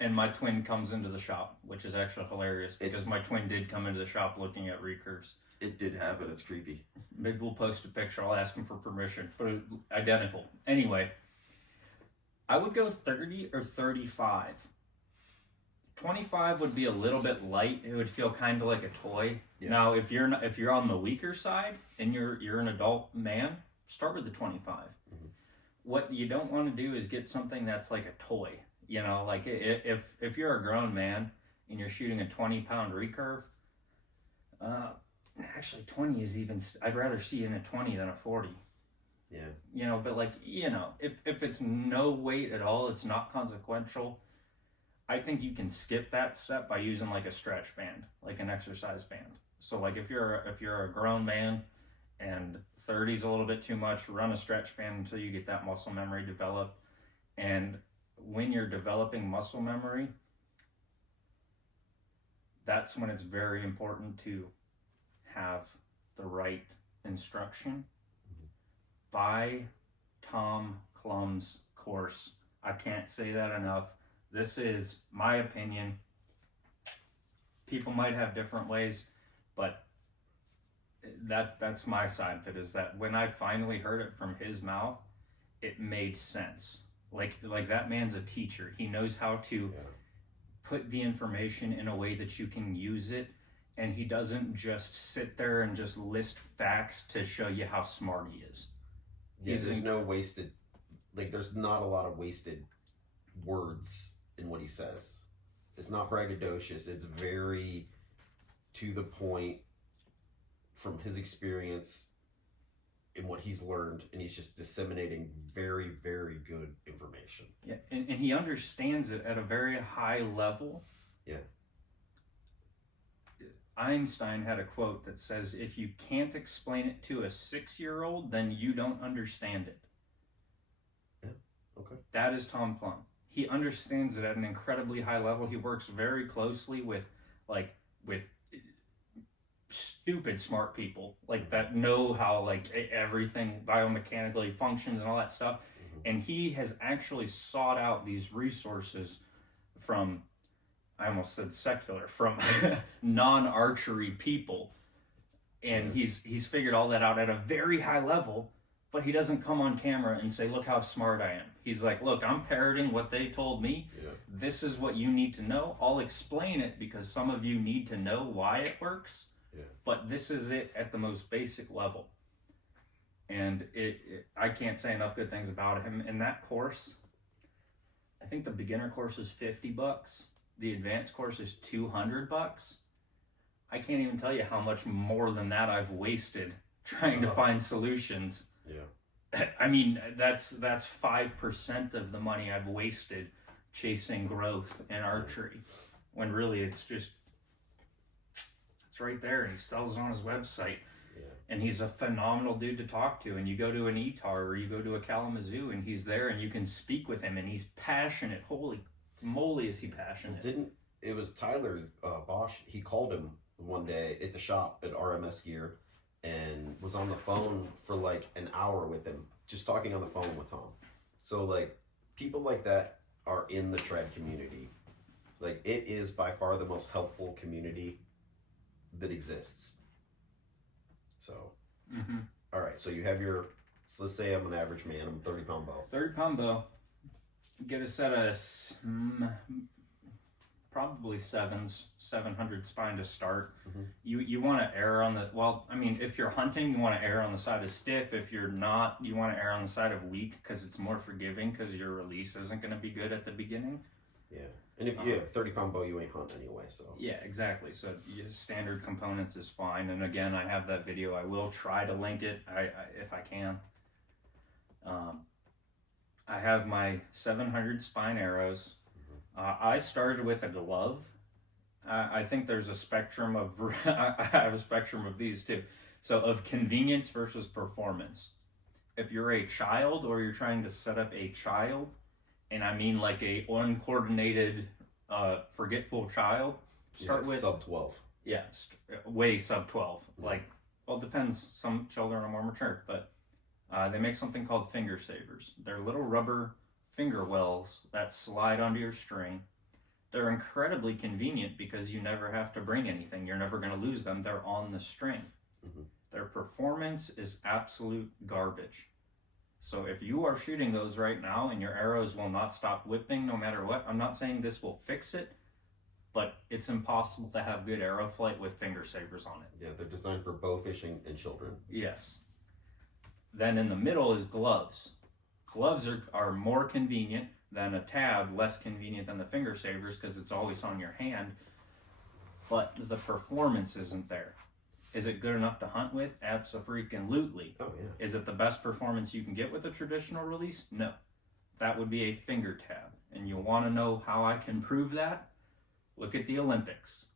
and my twin comes into the shop, which is actually hilarious because my twin did come into the shop looking at recurves. It did happen. It's creepy. Maybe we'll post a picture. I'll ask him for permission. But identical. Anyway, I would go 30 or 35. 25 would be a little bit light. It would feel kind of like a toy. Yeah. Now, if you're on the weaker side and you're an adult man, start with the 25. Mm-hmm. What you don't want to do is get something that's like a toy. You know, like if you're a grown man and you're shooting a 20-pound recurve, actually 20 is even. I'd rather see in a 20 than a 40. Yeah. You know, but like, you know, if it's no weight at all, it's not consequential. I think you can skip that step by using like a stretch band, like an exercise band. So like if you're a grown man and 30 is a little bit too much, run a stretch band until you get that muscle memory developed. And when you're developing muscle memory, that's when it's very important to have the right instruction. Buy Tom Klum's course. I can't say that enough. This is my opinion. People might have different ways, but that's my side of it, is that when I finally heard it from his mouth, it made sense. Like that man's a teacher. He knows how to put the information in a way that you can use it, and he doesn't just sit there and just list facts to show you how smart he is. Yeah, there's no wasted, like there's not a lot of wasted words in what he says. It's not braggadocious. It's very to the point from his experience in what he's learned, and he's just disseminating very, very good information. Yeah, and he understands it at a very high level. Yeah. Einstein had a quote that says, if you can't explain it to a 6-year-old, then you don't understand it. Yeah, okay. That is Tom Klum. He understands it at an incredibly high level. He works very closely with stupid smart people, like that know how like everything biomechanically functions and all that stuff. Mm-hmm. And he has actually sought out these resources from, I almost said secular, from non-archery people. And he's figured all that out at a very high level, but he doesn't come on camera and say, look how smart I am. He's like, look, I'm parroting what they told me. Yeah. This is what you need to know. I'll explain it because some of you need to know why it works. Yeah. But this is it at the most basic level. And I can't say enough good things about him. In that course, I think the beginner course is $50. The advanced course is $200. I can't even tell you how much more than that I've wasted trying to find solutions. Yeah. I mean, that's 5% of the money I've wasted chasing growth in archery, when really it's right there, and he sells it on his website. Yeah. And he's a phenomenal dude to talk to. And you go to an ETAR or you go to a Kalamazoo and he's there and you can speak with him and he's passionate. Holy moly, is he passionate. It was Tyler Bosch. He called him one day at the shop at RMS Gear and was on the phone for like an hour with him, just talking on the phone with Tom. So like people like that are in the trad community. Like it is by far the most helpful community that exists. So, all right. So you have your, so let's say I'm an average man. I'm a 30-pound bow. 30-pound bow. Get a set of probably 700 spine to start. You want to err on the, well, I mean, if you're hunting, you want to err on the side of stiff. If you're not, you want to err on the side of weak, because it's more forgiving, because your release isn't going to be good at the beginning. Yeah. And if you have 30-pound bow, you ain't hunting anyway, so. Yeah, exactly. So standard components is fine. And again, I have that video. I will try to link it if I can. I have my 700 spine arrows. I started with a glove. I think there's a spectrum of, I have a spectrum of these too. So of convenience versus performance. If you're a child or you're trying to set up a child, and I mean like a uncoordinated, forgetful child, start with sub 12. Yeah, way sub 12. Like, well, it depends. Some children are more mature, but they make something called finger savers. They're little rubber finger wells that slide onto your string. They're incredibly convenient because you never have to bring anything. You're never going to lose them. They're on the string. Their performance is absolute garbage. So if you are shooting those right now and your arrows will not stop whipping no matter what, I'm not saying this will fix it, but it's impossible to have good arrow flight with finger savers on it. Yeah, they're designed for bow fishing and children. Yes. Then in the middle is gloves. Gloves are more convenient than a tab, less convenient than the finger savers because it's always on your hand, but the performance isn't there. Is it good enough to hunt with? Abso-freaking-lutely. Oh, yeah. Is it the best performance you can get with a traditional release? No. That would be a finger tab. And you want to know how I can prove that? Look at the Olympics.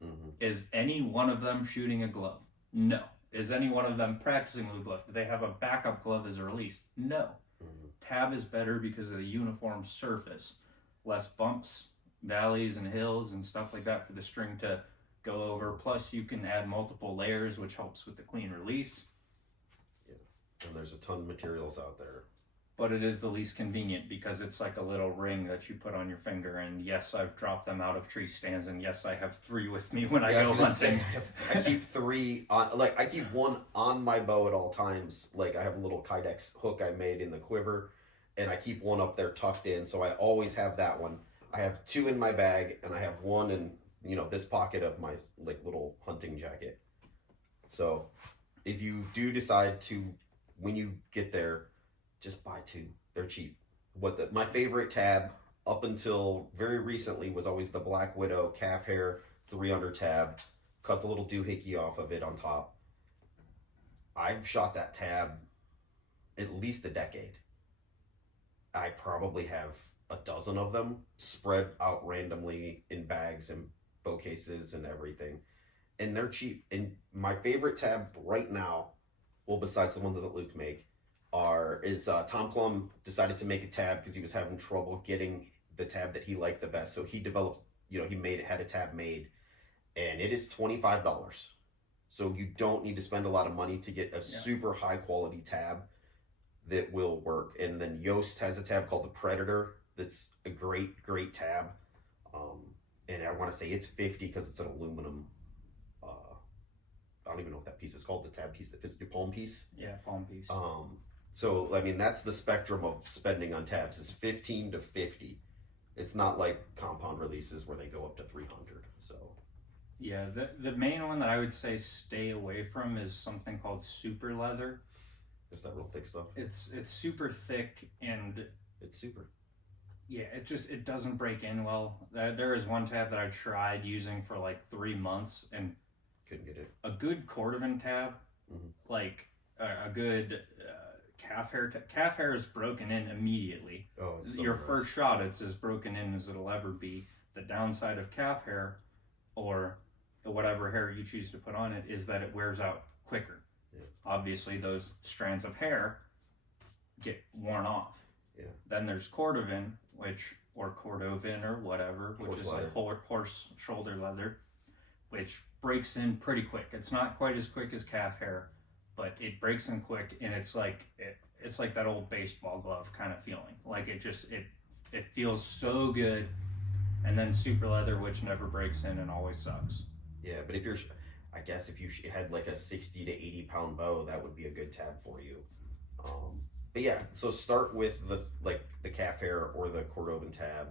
Is any one of them shooting a glove? No. Is any one of them practicing with a glove? Do they have a backup glove as a release? No. Tab is better because of the uniform surface. Less bumps, valleys, and hills and stuff like that for the string to go over. Plus, you can add multiple layers, which helps with the clean release. Yeah, and there's a ton of materials out there. But it is the least convenient because it's like a little ring that you put on your finger. And yes, I've dropped them out of tree stands. And yes, I have 3 with me when I go hunting. I keep 3 on, like I keep 1 on my bow at all times. Like I have a little Kydex hook I made in the quiver, and I keep 1 up there tucked in. So I always have that one. I have 2 in my bag, and I have 1 in, you know, this pocket of my like little hunting jacket. So if you do decide to, when you get there, just buy 2. They're cheap. My favorite tab up until very recently was always the Black Widow calf hair 300 tab. Cut the little doohickey off of it on top. I've shot that tab at least a decade. I probably have a dozen of them spread out randomly in bags and bow cases and everything. And they're cheap. And my favorite tab right now, well, besides the ones that Luke make, is Tom Klum decided to make a tab because he was having trouble getting the tab that he liked the best. So he developed, you know, had a tab made, and it is $25. So you don't need to spend a lot of money to get a super high quality tab that will work. And then Yoast has a tab called the Predator that's a great tab. And I want to say it's $50 because it's an aluminum. I don't even know what that piece is called, the tab piece that fits the palm piece. Yeah, palm piece. So, I mean, that's the spectrum of spending on tabs is $15 to $50. It's not like compound releases where they go up to $300. So, yeah, the main one that I would say stay away from is something called super leather. Is that real thick stuff? It's super thick and it's super. Yeah, it doesn't break in well. There is one tab that I tried using for like 3 months and couldn't get it. A good cordovan tab, like a good calf hair is broken in immediately. Oh, it's so your gross. First shot, it's as broken in as it'll ever be. The downside of calf hair, or whatever hair you choose to put on it, is that it wears out quicker. Yeah. Obviously, those strands of hair get worn off. Yeah. Then there's cordovan, or cordovan or whatever, which Horse is leather. like horse shoulder leather, which breaks in pretty quick. It's not quite as quick as calf hair, but it breaks in quick, and it's like that old baseball glove kind of feeling. Like it feels so good. And then super leather, which never breaks in and always sucks. Yeah, but if you had like a 60 to 80 pound bow, that would be a good tab for you. But yeah, so start with the calf hair or the cordovan tab.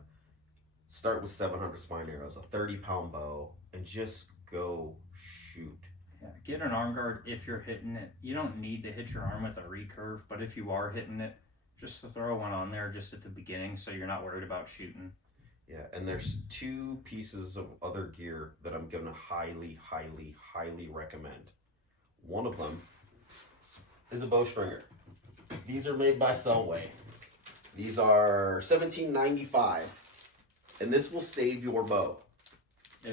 Start with 700 spine arrows, a 30-pound bow, and just go shoot. Yeah, get an arm guard if you're hitting it. You don't need to hit your arm with a recurve, but if you are hitting it, just to throw one on there just at the beginning so you're not worried about shooting. Yeah, and there's 2 pieces of other gear that I'm going to highly, highly, highly recommend. One of them is a bowstringer. These are made by Selway. These are $17.95, and this will save your bow.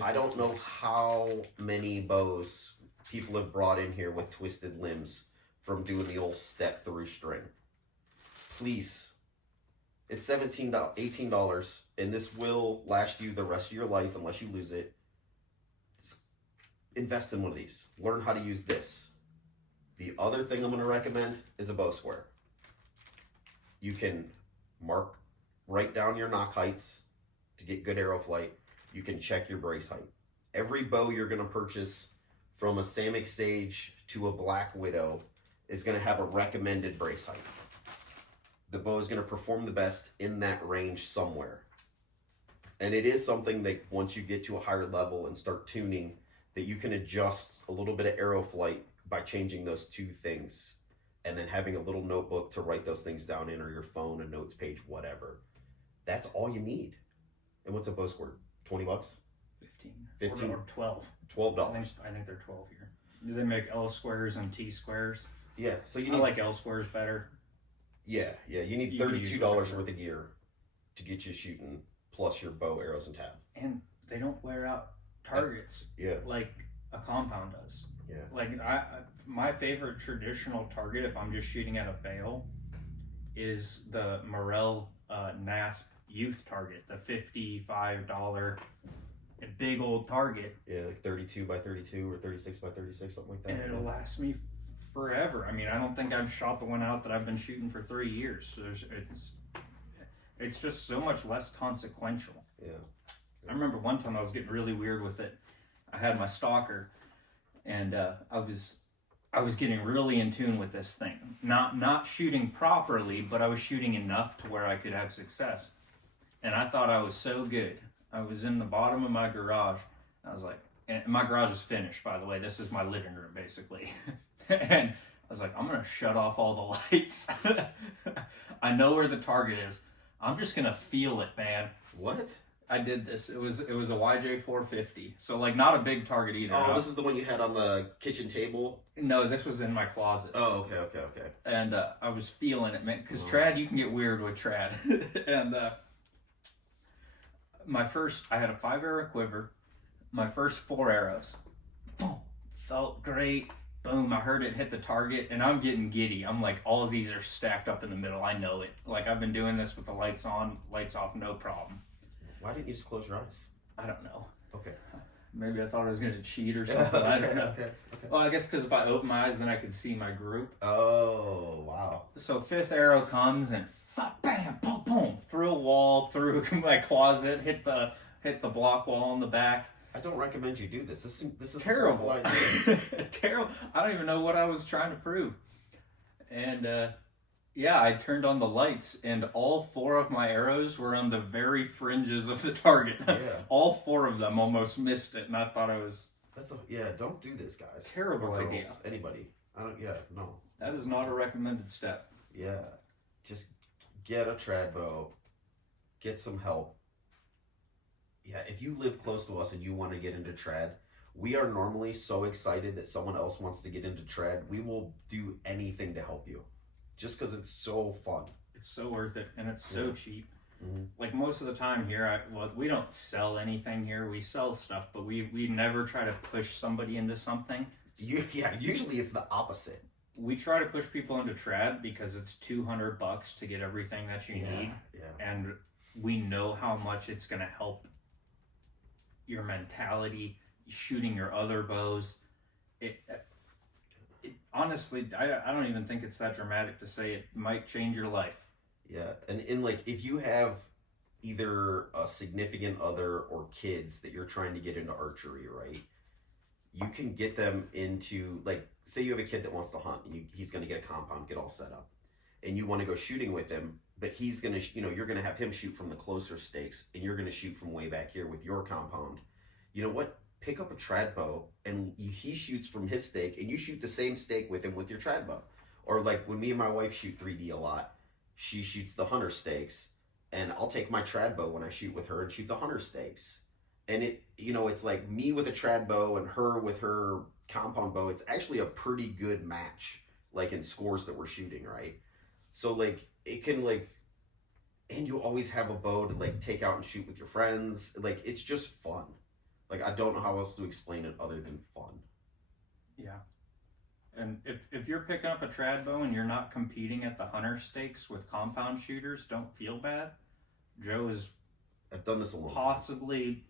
I don't know how many bows people have brought in here with twisted limbs from doing the old step through string. Please, it's $18, and this will last you the rest of your life unless you lose it. Just invest in one of these. Learn how to use this. The other thing I'm going to recommend is a bow square. You can write down your knock heights to get good arrow flight. You can check your brace height. Every bow you're going to purchase, from a Samick Sage to a Black Widow, is going to have a recommended brace height. The bow is going to perform the best in that range somewhere. And it is something that once you get to a higher level and start tuning, that you can adjust a little bit of arrow flight by changing those 2 things. And then having a little notebook to write those things down in, or your phone, a notes page, whatever. That's all you need. And what's a bow squirt? $20? 15 or 12. $12. I think they're 12 here. Do they make L squares and T squares? Yeah, so you I like L squares better. Yeah, you need $32 worth of gear to get you shooting, plus your bow, arrows, and tab. And they don't wear out targets like a compound does. Yeah. Like my favorite traditional target, if I'm just shooting at a bale, is the Morel NASP youth target, the $55 big old target. Yeah, like 32 by 32 or 36 by 36, something like that. And it'll last me forever. I mean, I don't think I've shot the one out that I've been shooting for 3 years. So it's just so much less consequential. Yeah. I remember one time I was getting really weird with it. I had my stalker, and I was getting really in tune with this thing. Not shooting properly, but I was shooting enough to where I could have success. And I thought I was so good. I was in the bottom of my garage. I was like, and my garage is finished, by the way. This is my living room, basically. And I was like, I'm going to shut off all the lights. I know where the target is. I'm just going to feel it, man. What? I did this. It was a YJ 450. So, like, not a big target either. Oh, this is the one you had on the kitchen table? No, this was in my closet. Oh, okay. And I was feeling it, man. Because trad, you can get weird with trad. And I had a 5-arrow quiver. My first 4 arrows. Boom. Felt great. Boom. I heard it hit the target, and I'm getting giddy. I'm like, all of these are stacked up in the middle. I know it. Like, I've been doing this with the lights on, lights off, no problem. Why didn't you just close your eyes? I don't know. Okay. Maybe I thought I was going to cheat or something. I don't know. Okay. Well, I guess because if I open my eyes, then I could see my group. Oh, wow. So 5th arrow comes and bam, boom, boom, through a wall, through my closet, hit the block wall in the back. I don't recommend you do this. This is terrible. Terrible. I don't even know what I was trying to prove. And I turned on the lights, and all 4 of my arrows were on the very fringes of the target. Yeah. All 4 of them almost missed it, and I thought I was... don't do this, guys. Terrible idea. Anybody. No. That is not a recommended step. Yeah. Just get a trad bow. Get some help. Yeah, if you live close to us and you want to get into trad, we are normally so excited that someone else wants to get into trad. We will do anything to help you. Just because it's so fun. It's so worth it, and it's so cheap. Mm-hmm. Like, most of the time here, we don't sell anything here. We sell stuff, but we never try to push somebody into something. Usually it's the opposite. We try to push people into trad because it's $200 to get everything that you need. Yeah. And we know how much it's going to help your mentality, shooting your other bows. It honestly, I don't even think it's that dramatic to say it might change your life. Yeah, and like, if you have either a significant other or kids that you're trying to get into archery, right? You can get them into, like, say you have a kid that wants to hunt, and he's going to get a compound, get all set up, and you want to go shooting with him. but he's gonna, you're gonna have him shoot from the closer stakes, and you're gonna shoot from way back here with your compound. You know what? Pick up a trad bow, and he shoots from his stake, and you shoot the same stake with him with your trad bow. Or like when me and my wife shoot 3D a lot, she shoots the hunter stakes, and I'll take my trad bow when I shoot with her and shoot the hunter stakes. And it's like me with a trad bow and her with her compound bow. It's actually a pretty good match, like in scores that we're shooting, right? So like it can like, and you always have a bow to like take out and shoot with your friends. Like it's just fun. Like I don't know how else to explain it other than fun. Yeah. And if you're picking up a trad bow and you're not competing at the hunter stakes with compound shooters, don't feel bad. Joe is I've done this a lot. Possibly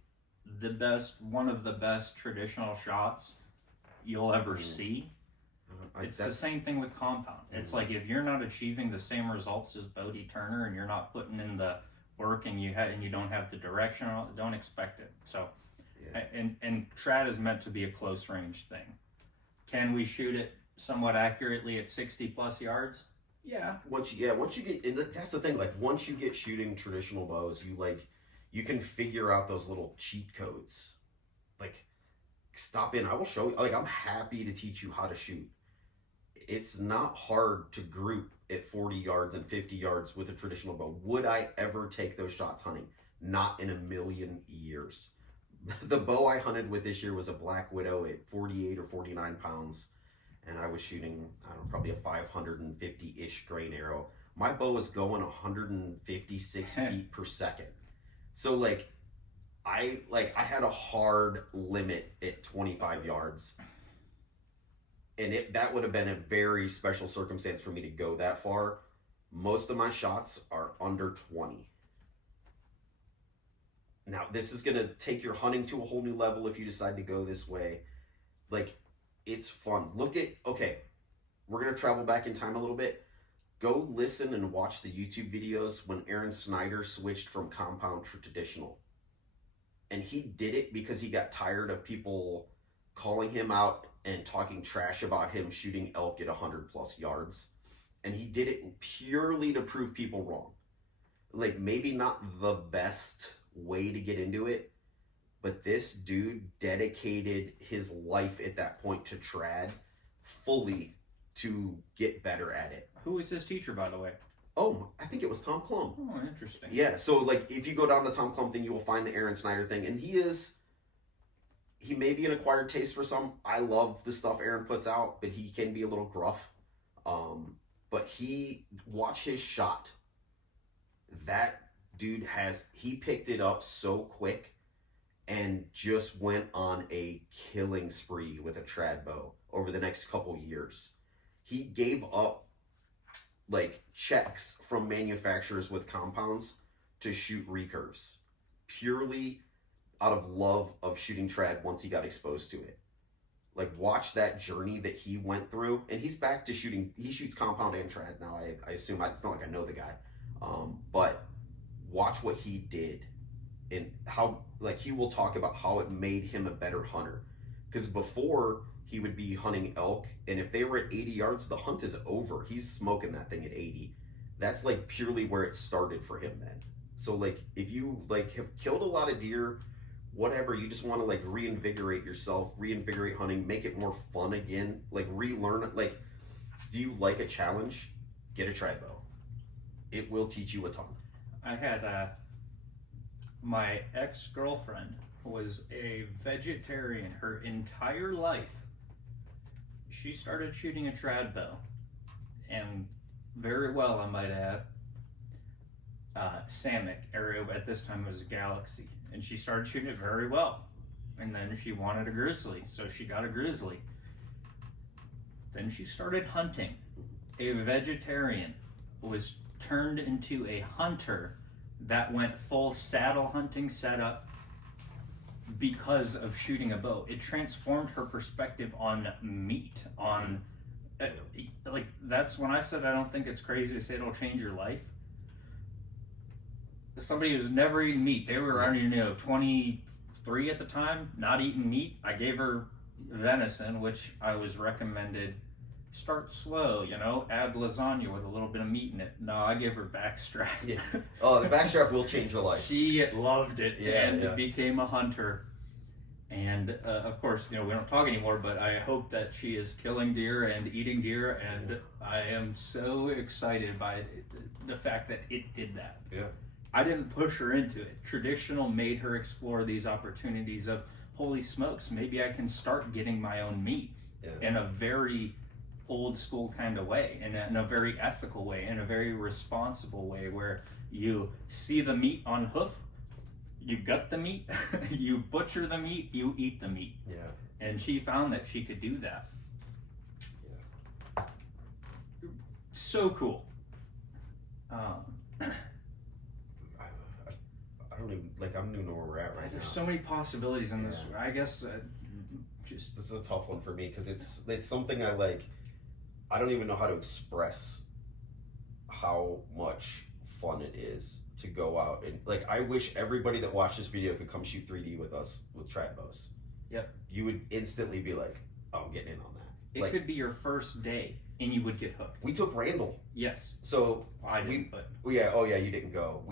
one of the best traditional shots you'll ever see. It's the same thing with compound. It's like if you're not achieving the same results as Bodie Turner and you're not putting in the work and you don't have the direction, don't expect it. So, and trad is meant to be a close range thing. Can we shoot it somewhat accurately at 60 plus yards? Yeah. Once you get, and that's the thing. Like once you get shooting traditional bows, you can figure out those little cheat codes. Like, stop in. I will show you. Like, I'm happy to teach you how to shoot. It's not hard to group at 40 yards and 50 yards with a traditional bow. Would I ever take those shots hunting? Not in a million years. The bow I hunted with this year was a Black Widow at 48 or 49 pounds. And I was shooting, I don't know, probably a 550-ish grain arrow. My bow was going 156 feet per second. So like I had a hard limit at 25 yards. And that would have been a very special circumstance for me to go that far. Most of my shots are under 20. Now, this is going to take your hunting to a whole new level if you decide to go this way. Like, it's fun. Okay, we're going to travel back in time a little bit. Go listen and watch the YouTube videos when Aaron Snyder switched from compound to traditional. And he did it because he got tired of people calling him out and talking trash about him shooting elk at 100 plus yards. And he did it purely to prove people wrong. Like, maybe not the best way to get into it, but this dude dedicated his life at that point to trad fully to get better at it. Who was his teacher, by the way? Oh, I think it was Tom Klum. Oh, interesting. Yeah, so like if you go down the Tom Klum thing, you will find the Aaron Snyder thing, and he may be an acquired taste for some. I love the stuff Aaron puts out, but he can be a little gruff. But watch his shot. That dude he picked it up so quick and just went on a killing spree with a trad bow over the next couple years. He gave up like checks from manufacturers with compounds to shoot recurves purely out of love of shooting trad once he got exposed to it. Like, watch that journey that he went through, and he's back to shooting. He shoots compound and trad now. I assume it's not like I know the guy, but watch what he did and how, like, he will talk about how it made him a better hunter. Because before, he would be hunting elk, and if they were at 80 yards, the hunt is over. He's smoking that thing at 80. That's like purely where it started for him then. So like, if you like have killed a lot of deer, whatever, you just want to like reinvigorate yourself, reinvigorate hunting, make it more fun again, like relearn it. Like, do you like a challenge? Get a trad bow. It will teach you a ton. I had my ex-girlfriend was a vegetarian her entire life. She started shooting a trad bow, and very well, I might add. Samick arrow, at this time it was a Galaxy, and she started shooting it very well. And then she wanted a grizzly, so she got a grizzly. Then she started hunting. A vegetarian was turned into a hunter that went full saddle hunting setup because of shooting a bow. It transformed her perspective on meat, on like, that's when I said I don't think it's crazy to say it'll change your life. Somebody who's never eaten meat, they were, I don't even know, 23 at the time, not eating meat. I gave her venison, which I was recommended start slow, you know, add lasagna with a little bit of meat in it. No, I give her backstrap. Yeah. Oh, the backstrap will change her life. She loved it and became a hunter. And of course, you know, we don't talk anymore, but I hope that she is killing deer and eating deer, and I am so excited by the fact that it did that. Yeah. I didn't push her into it. Traditional made her explore these opportunities of, holy smokes, maybe I can start getting my own meat in a very old school kind of way, in a very ethical way, in a very responsible way, where you see the meat on hoof, you gut the meat, you butcher the meat, you eat the meat. Yeah. And she found that she could do that. Yeah. So cool. I don't even, like, I don't even know where we're at right now. There's so many possibilities in this. I guess this is a tough one for me because it's something I like. I don't even know how to express how much fun it is to go out and, like, I wish everybody that watched this video could come shoot 3D with us with trad bows. Yep. You would instantly be like, oh, I'm getting in on that. It like, could be your first day and you would get hooked. We took Randall. Yes. So I didn't, but you didn't go.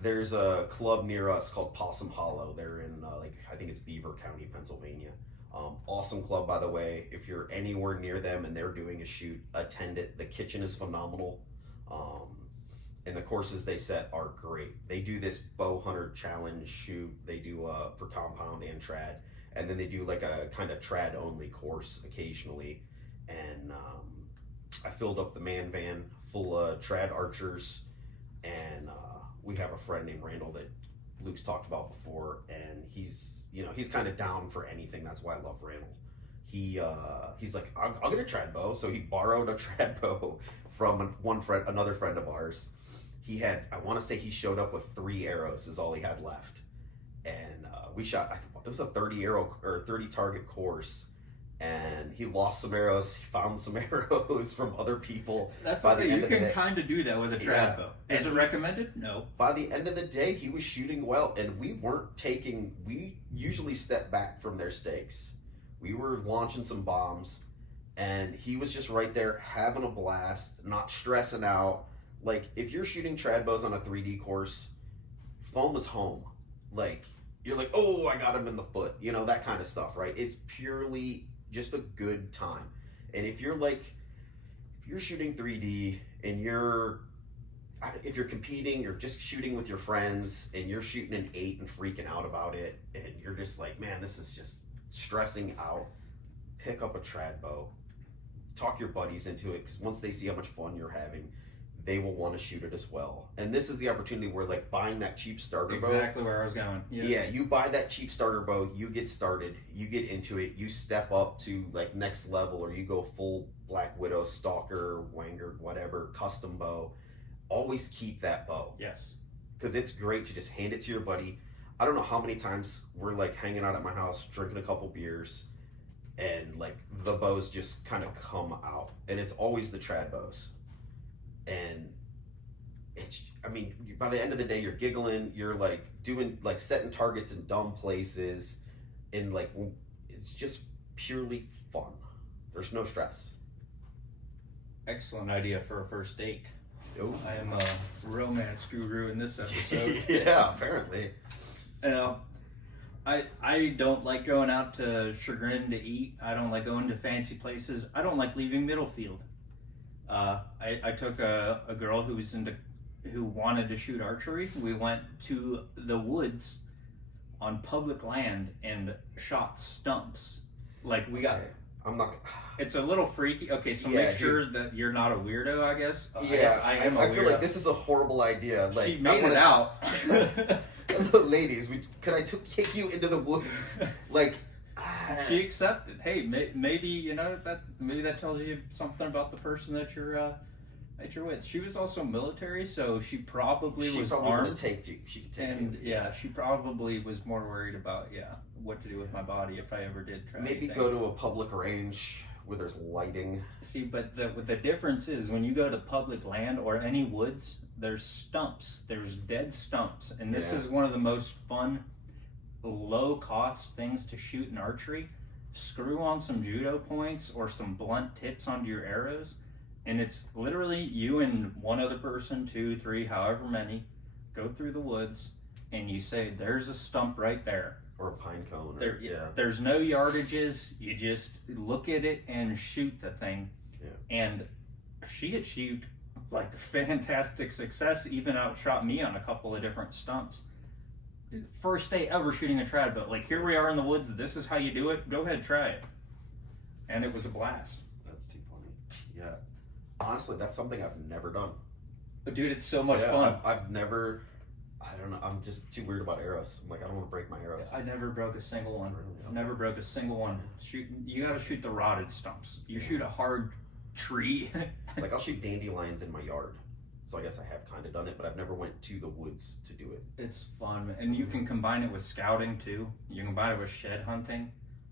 There's a club near us called Possum Hollow. They're in I think it's Beaver County, Pennsylvania. Awesome club, by the way. If you're anywhere near them and they're doing a shoot, attend it. The kitchen is phenomenal. And the courses they set are great. They do this bow hunter challenge shoot. They do for compound and trad, and then they do like a kind of trad only course occasionally. And I filled up the man van full of trad archers, and we have a friend named Randall that Luke's talked about before, and he's kind of down for anything. That's why I love Randall. He's like, I'll get a trad bow. So he borrowed a trad bow from another friend of ours. He had, I want to say he showed up with 3 arrows is all he had left. And we shot, it was a 30 target course. And he lost some arrows. He found some arrows from other people. That's okay. You can kind of do that with a trad bow. Is it recommended? No. By the end of the day, he was shooting well. And we usually step back from their stakes. We were launching some bombs. And he was just right there having a blast, not stressing out. Like, if you're shooting trad bows on a 3D course, foam is home. Like, you're like, oh, I got him in the foot. You know, that kind of stuff, right? It's purely just a good time. And if you're shooting 3D and if you're competing, you're just shooting with your friends and you're shooting an 8 and freaking out about it, and you're just like, man, this is just stressing out, pick up a trad bow, talk your buddies into it, because once they see how much fun you're having, they will want to shoot it as well. And this is the opportunity where, like, buying that cheap starter bow. Exactly where I was going. Yeah, you buy that cheap starter bow, you get started, you get into it, you step up to, like, next level, or you go full Black Widow, Stalker, Vanguard, whatever, custom bow. Always keep that bow. Yes. Because it's great to just hand it to your buddy. I don't know how many times we're, like, hanging out at my house, drinking a couple beers, and, like, the bows just kind of come out. And it's always the trad bows. And by the end of the day, you're giggling, you're like doing, like, setting targets in dumb places, and like, it's just purely fun. There's no stress. Excellent idea for a first date. Ooh. I am a romance guru in this episode. Yeah, apparently. You know, I don't like going out to Chagrin to eat. I don't like going to fancy places. I don't like leaving Middlefield. I took a girl who wanted to shoot archery. We went to the woods on public land and shot stumps. Like, we got... I'm not... It's a little freaky. Okay, so make sure that you're not a weirdo, I guess. Yeah, I feel like this is a horrible idea. Like, she made it out. Ladies, could I take you into the woods? Like... She accepted. Hey, maybe that tells you something about the person that you're with. She was also military, so she probably was armed. She could take and you. Yeah, she probably was more worried about what to do with my body if I ever did try. Maybe go to a public range where there's lighting. See, but the difference is when you go to public land or any woods, there's stumps. There's dead stumps, and this is one of the most fun, low-cost things to shoot in archery. screw on some judo points or some blunt tips onto your arrows, and it's literally you and one other person, 2, 3, however many, go through the woods, and you say, there's a stump right there. Or a pine cone. There's no yardages. You just look at it and shoot the thing. Yeah. And she achieved like fantastic success, even outshot me on a couple of different stumps. First day ever shooting a trad, but like, here we are in the woods. This is how you do it. Go ahead, try it. And it was a blast. That's too funny. Yeah. Honestly, that's something I've never done. But dude, it's so much fun. I've never... I don't know. I'm just too weird about arrows. I'm like, I don't want to break my arrows. I never broke a single one. Really? Okay. Never broke a single one. You got to shoot the rotted stumps. You shoot a hard tree. Like, I'll shoot dandelions in my yard. So I guess I have kind of done it, but I've never went to the woods to do it. It's fun, and you can combine it with scouting too. You can combine it with shed hunting,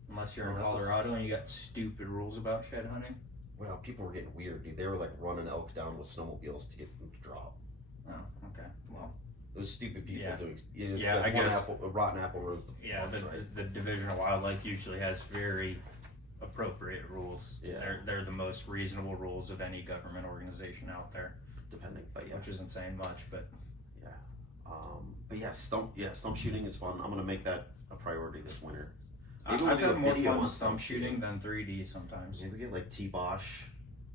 unless you're in Colorado and you got stupid rules about shed hunting. Well, people were getting weird, dude. They were like running elk down with snowmobiles to get them to drop. Oh, okay. Well. Those stupid people doing. It's like I guess a rotten apple ruins the forest, right? The Division of Wildlife usually has very appropriate rules. Yeah. They're the most reasonable rules of any government organization out there. Depending, but yeah. Which isn't saying much, but yeah. But yeah, stump shooting is fun. I'm gonna make that a priority this winter. Maybe I've had more fun stump shooting than 3D sometimes. Maybe we get like T-Bosch,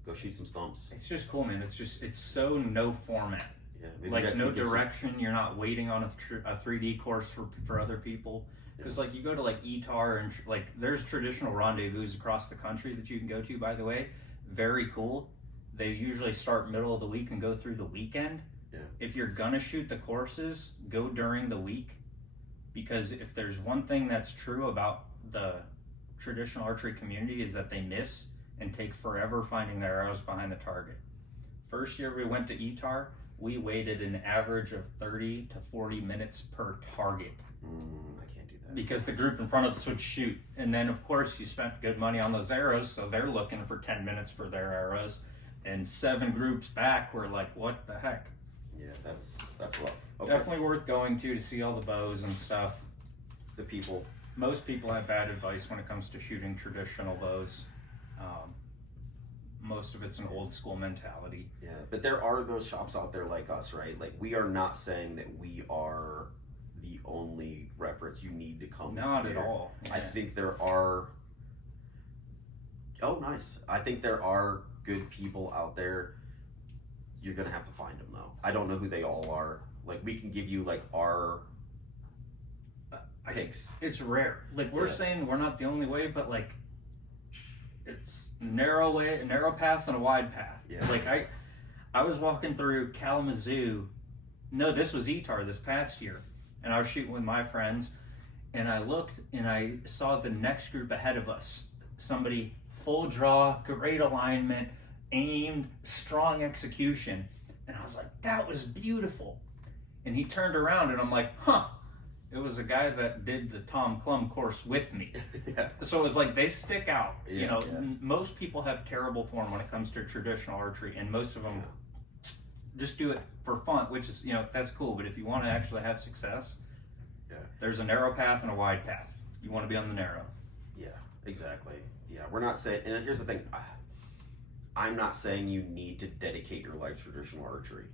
go shoot some stumps. It's just cool, man. It's so no format. Yeah, like no direction. You're not waiting on a 3D course for other people. Because like you go to like ETAR and like there's traditional rendezvous across the country that you can go to. By the way, very cool. They usually start middle of the week and go through the weekend. Yeah. If you're gonna shoot the courses, go during the week. Because if there's one thing that's true about the traditional archery community is that they miss and take forever finding their arrows behind the target. First year we went to ETAR, we waited an average of 30 to 40 minutes per target. I can't do that. Because the group in front of us would shoot. And then, of course, you spent good money on those arrows, so they're looking for 10 minutes for their arrows. And 7 groups back were like, what the heck? Yeah, that's rough. Okay. Definitely worth going to see all the bows and stuff. The people. Most people have bad advice when it comes to shooting traditional bows. Most of it's an old school mentality. Yeah, but there are those shops out there like us, right? Like, we are not saying that we are the only reference you need to come Not here. At all. Yeah. I think there are... Oh, nice. I think there are good people out there. You're going to have to find them, though. I don't know who they all are. Like, we can give you, like, our picks. It's rare. Like, we're saying we're not the only way, but, like, it's narrow path and a wide path. Yeah. Like I was walking through Kalamazoo. No, this was ETAR this past year, and I was shooting with my friends, and I looked and I saw the next group ahead of us. Somebody full draw, great alignment, aimed, strong execution, and I was like, that was beautiful. And he turned around, and I'm like, huh. It was a guy that did the Tom Clum course with me. Yeah. So it was like they stick out. Yeah, Most people have terrible form when it comes to traditional archery, and most of them just do it for fun, which is, that's cool. But if you want to actually have success, there's a narrow path and a wide path. You want to be on the narrow. Yeah, exactly. Yeah, we're not saying, and here's the thing. I'm not saying you need to dedicate your life to traditional archery.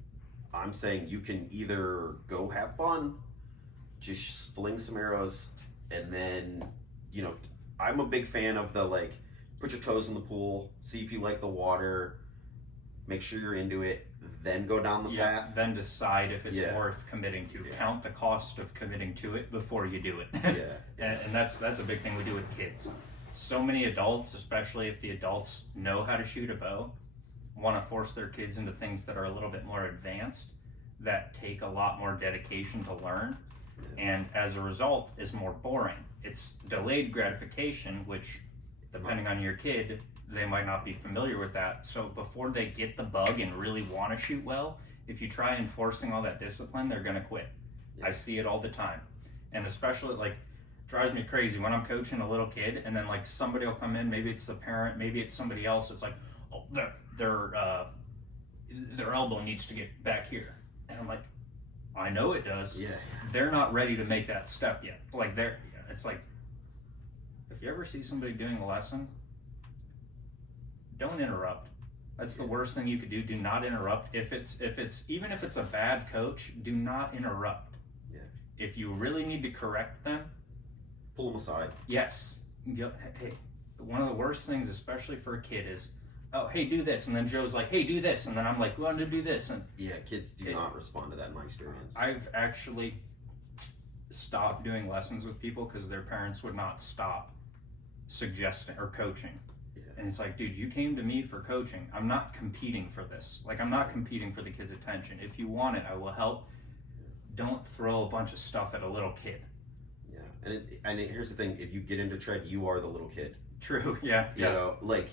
I'm saying you can either go have fun, just fling some arrows, and then, I'm a big fan of the, like, put your toes in the pool, see if you like the water, make sure you're into it, then go down the path. Then decide if it's worth committing to. Count the cost of committing to it before you do it. And that's a big thing we do with kids. So many adults, especially if the adults know how to shoot a bow, want to force their kids into things that are a little bit more advanced, that take a lot more dedication to learn. And as a result is more boring. It's delayed gratification, which, depending on your kid, they might not be familiar with that. So before they get the bug and really want to shoot well, if you try enforcing all that discipline, they're going to quit. I see it all the time. And especially, like, drives me crazy when I'm coaching a little kid and then, like, somebody will come in, maybe it's the parent, maybe it's somebody else. It's like, oh, their elbow needs to get back here. And I'm like, I know it does. Yeah. They're not ready to make that step yet. Like, it's like, If you ever see somebody doing a lesson, don't interrupt. That's the worst thing you could do. Do not interrupt. If it's even if it's a bad coach, do not interrupt. Yeah. If you really need to correct them, pull them aside. Yes. Hey, one of the worst things, especially for a kid, is, oh, hey, do this, and then Joe's like, hey, do this, and then I'm like, well, I'm gonna do this, and yeah, kids do not respond to that in my experience. I've actually stopped doing lessons with people because their parents would not stop suggesting or coaching. Yeah. And it's like, dude, you came to me for coaching. I'm not competing for this. Like, I'm not competing for the kid's attention. If you want it, I will help. Don't throw a bunch of stuff at a little kid. Yeah, and here's the thing: if you get into tread, you are the little kid. True. Yeah. You know, like,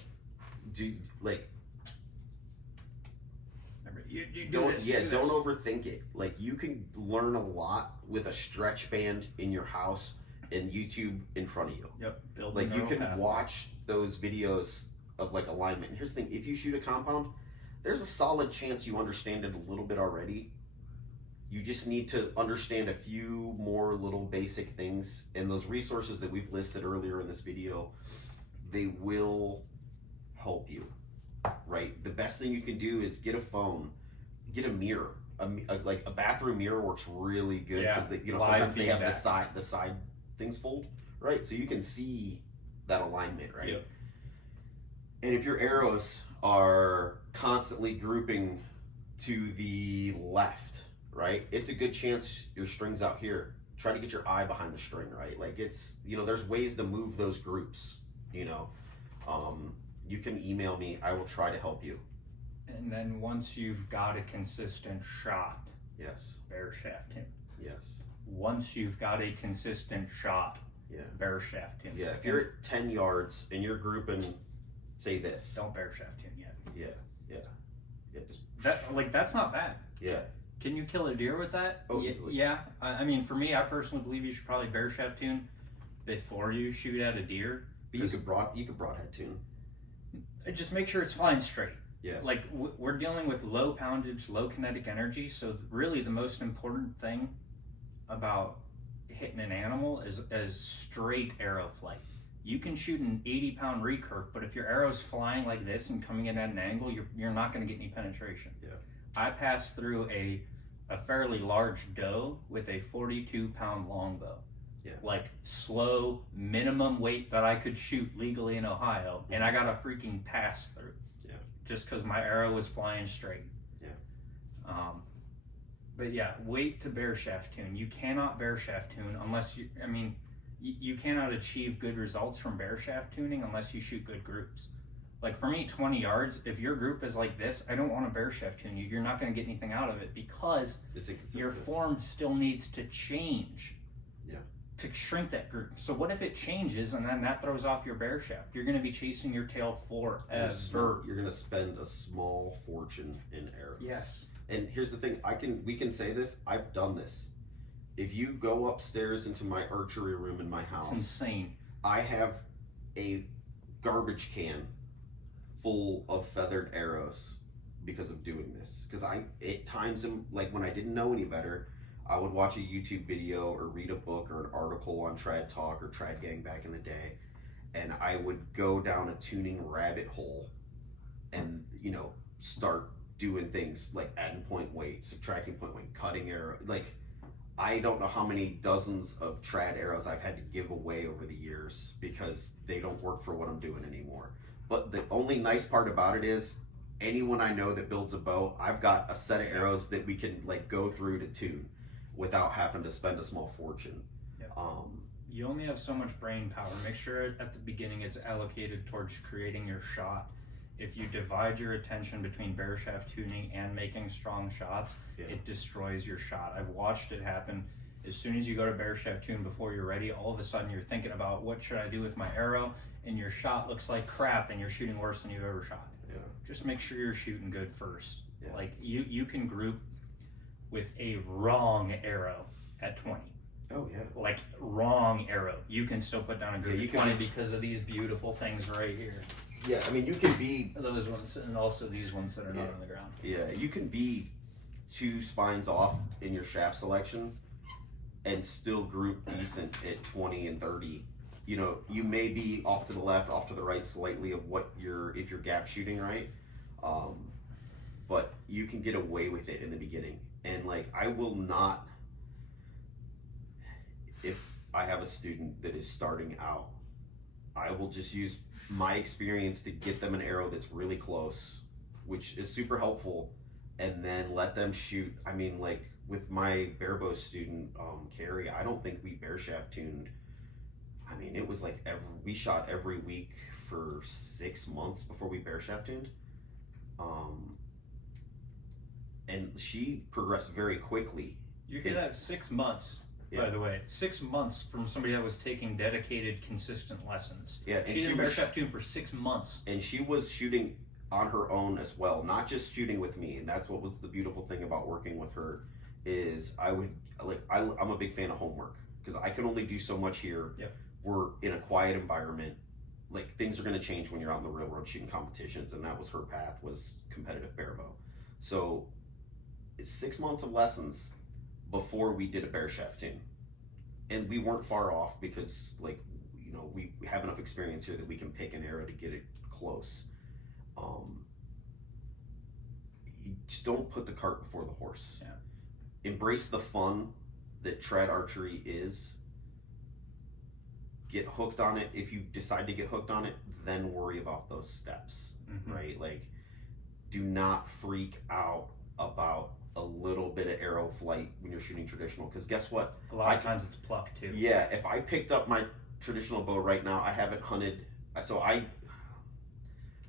don't overthink it. Like, you can learn a lot with a stretch band in your house and YouTube in front of you. Yep. Like, you can watch those videos of like alignment. And here's the thing: if you shoot a compound, there's a solid chance you understand it a little bit already. You just need to understand a few more little basic things, and those resources that we've listed earlier in this video, they will help you, right? The best thing you can do is get a phone, get a mirror. Like a bathroom mirror works really good because sometimes they have the side things fold, right? So you can see that alignment, right? Yep. And if your arrows are constantly grouping to the left, right, it's a good chance your string's out here. Try to get your eye behind the string, right? Like, it's, there's ways to move those groups, you can email me. I will try to help you. And then once you've got a consistent shot, yes, bear shaft him. Yes. Once you've got a consistent shot, yeah, bear shaft him. Yeah, if you're at 10 yards and you're grouping, say this. Don't bear shaft him yet. Yeah. Just that's not bad. Yeah. Can you kill a deer with that? Oh, easily. Yeah. I mean, for me, I personally believe you should probably bear shaft tune before you shoot at a deer. But you could broadhead tune. Just make sure it's flying straight. Yeah. Like, we're dealing with low poundage, low kinetic energy, so really the most important thing about hitting an animal is straight arrow flight. You can shoot an 80-pound recurve, but if your arrow's flying like this and coming in at an angle, you're not going to get any penetration. Yeah. I passed through a fairly large doe with a 42-pound longbow. Yeah. Like, slow, minimum weight that I could shoot legally in Ohio, and I got a freaking pass through. Yeah. Just because my arrow was flying straight. Yeah. But yeah, wait to bear shaft tune. You cannot bear shaft tune unless you cannot achieve good results from bear shaft tuning unless you shoot good groups. Like, for me, 20 yards, if your group is like this, I don't want to bear shaft tune you. You're not going to get anything out of it because your form still needs to change. Yeah. To shrink that group. So what if it changes and then that throws off your bear shaft? You're going to be chasing your tail forever. You're going to spend a small fortune in arrows. Yes. And here's the thing, we can say this, I've done this. If you go upstairs into my archery room in my house, it's insane. I have a garbage can full of feathered arrows because of doing this. Because at times, like when I didn't know any better, I would watch a YouTube video or read a book or an article on Trad Talk or Trad Gang back in the day, and I would go down a tuning rabbit hole and, start doing things like adding point weight, subtracting point weight, cutting arrow. Like, I don't know how many dozens of trad arrows I've had to give away over the years because they don't work for what I'm doing anymore. But the only nice part about it is anyone I know that builds a bow, I've got a set of arrows that we can like go through to tune without having to spend a small fortune. Yep. You only have so much brain power. Make sure at the beginning it's allocated towards creating your shot. If you divide your attention between bear shaft tuning and making strong shots, it destroys your shot. I've watched it happen. As soon as you go to bear shaft tune before you're ready, all of a sudden you're thinking about what should I do with my arrow, and your shot looks like crap and you're shooting worse than you've ever shot. Yeah. Just make sure you're shooting good first. Yeah. Like, you can group with a wrong arrow at 20. Oh yeah. Like, wrong arrow. You can still put down a group of 20 because of these beautiful things right here. Yeah, I mean, you can be... Those ones, and also these ones that are not on the ground. Yeah, you can be 2 spines off in your shaft selection and still group decent at 20 and 30 you know, you may be off to the left, off to the right slightly of what if you're gap shooting, right? But you can get away with it in the beginning. And like, I will not, if I have a student that is starting out, I will just use my experience to get them an arrow that's really close, which is super helpful, and then let them shoot. I mean, like with my barebow student, Carrie, I don't think we bear shaft tuned. I mean, it was like we shot every week for 6 months before we bear shaft tuned. And she progressed very quickly. You hear that? 6 months, by the way. 6 months from somebody that was taking dedicated, consistent lessons. Yeah, and she didn't bear shaft tune for 6 months. And she was shooting on her own as well, not just shooting with me. And that's what was the beautiful thing about working with her, is I'm a big fan of homework, because I can only do so much here. Yep. We're in a quiet environment. Like, things are going to change when you're out on the railroad shooting competitions, and that was her path, was competitive barebow. So it's 6 months of lessons before we did a bear shaft tune, and we weren't far off, because like, you know, we have enough experience here that we can pick an arrow to get it close. You just don't put the cart before the horse. Yeah. Embrace the fun that trad archery is. Get hooked on it. If you decide to get hooked on it, then worry about those steps, right? Like, do not freak out about a little bit of arrow flight when you're shooting traditional, because guess what? A lot of times it's pluck too. Yeah, if I picked up my traditional bow right now, I haven't hunted. So I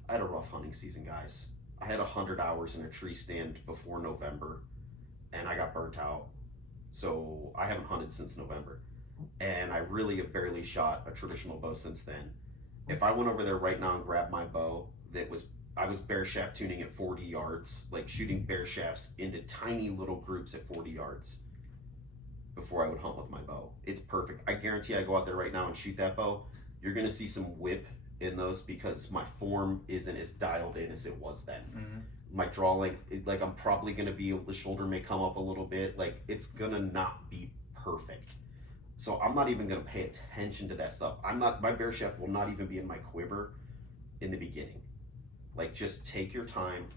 had a rough hunting season, guys. I had 100 hours in a tree stand before November, and I got burnt out. So I haven't hunted since November, and I really have barely shot a traditional bow since then. If I went over there right now and grabbed my bow, I was bear shaft tuning at 40 yards, like shooting bear shafts into tiny little groups at 40 yards before I would hunt with my bow. It's perfect. I guarantee I go out there right now and shoot that bow, you're gonna see some whip in those, because my form isn't as dialed in as it was then. My draw length, like, I'm probably gonna be, the shoulder may come up a little bit, like, it's gonna not be perfect. So I'm not even gonna pay attention to that stuff. My bear shaft will not even be in my quiver in the beginning. Like, just take your time.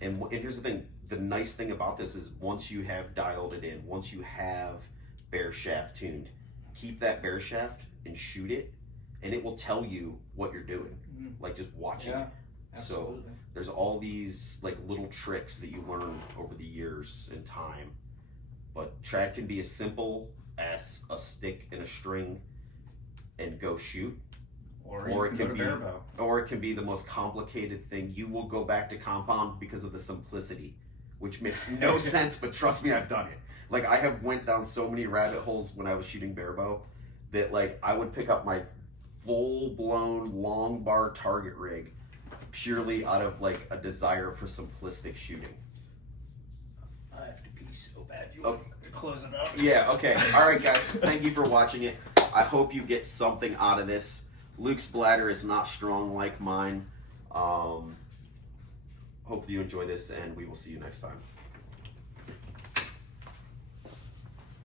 And here's the thing, the nice thing about this is, once you have dialed it in, once you have bear shaft tuned, keep that bear shaft and shoot it, and it will tell you what you're doing. Like, just watching it. Absolutely. So there's all these like little tricks that you learn over the years and time. But trad can be as simple as a stick and a string and go shoot. Or it can be the most complicated thing. You will go back to compound because of the simplicity, which makes no sense, but trust me, I've done it. Like, I have went down so many rabbit holes when I was shooting barebow that, like, I would pick up my full-blown long bar target rig purely out of like a desire for simplistic shooting. I have to pee so bad. You want to close it up? Yeah, okay. All right, guys. Thank you for watching it. I hope you get something out of this. Luke's bladder is not strong like mine. Hopefully you enjoy this, and we will see you next time.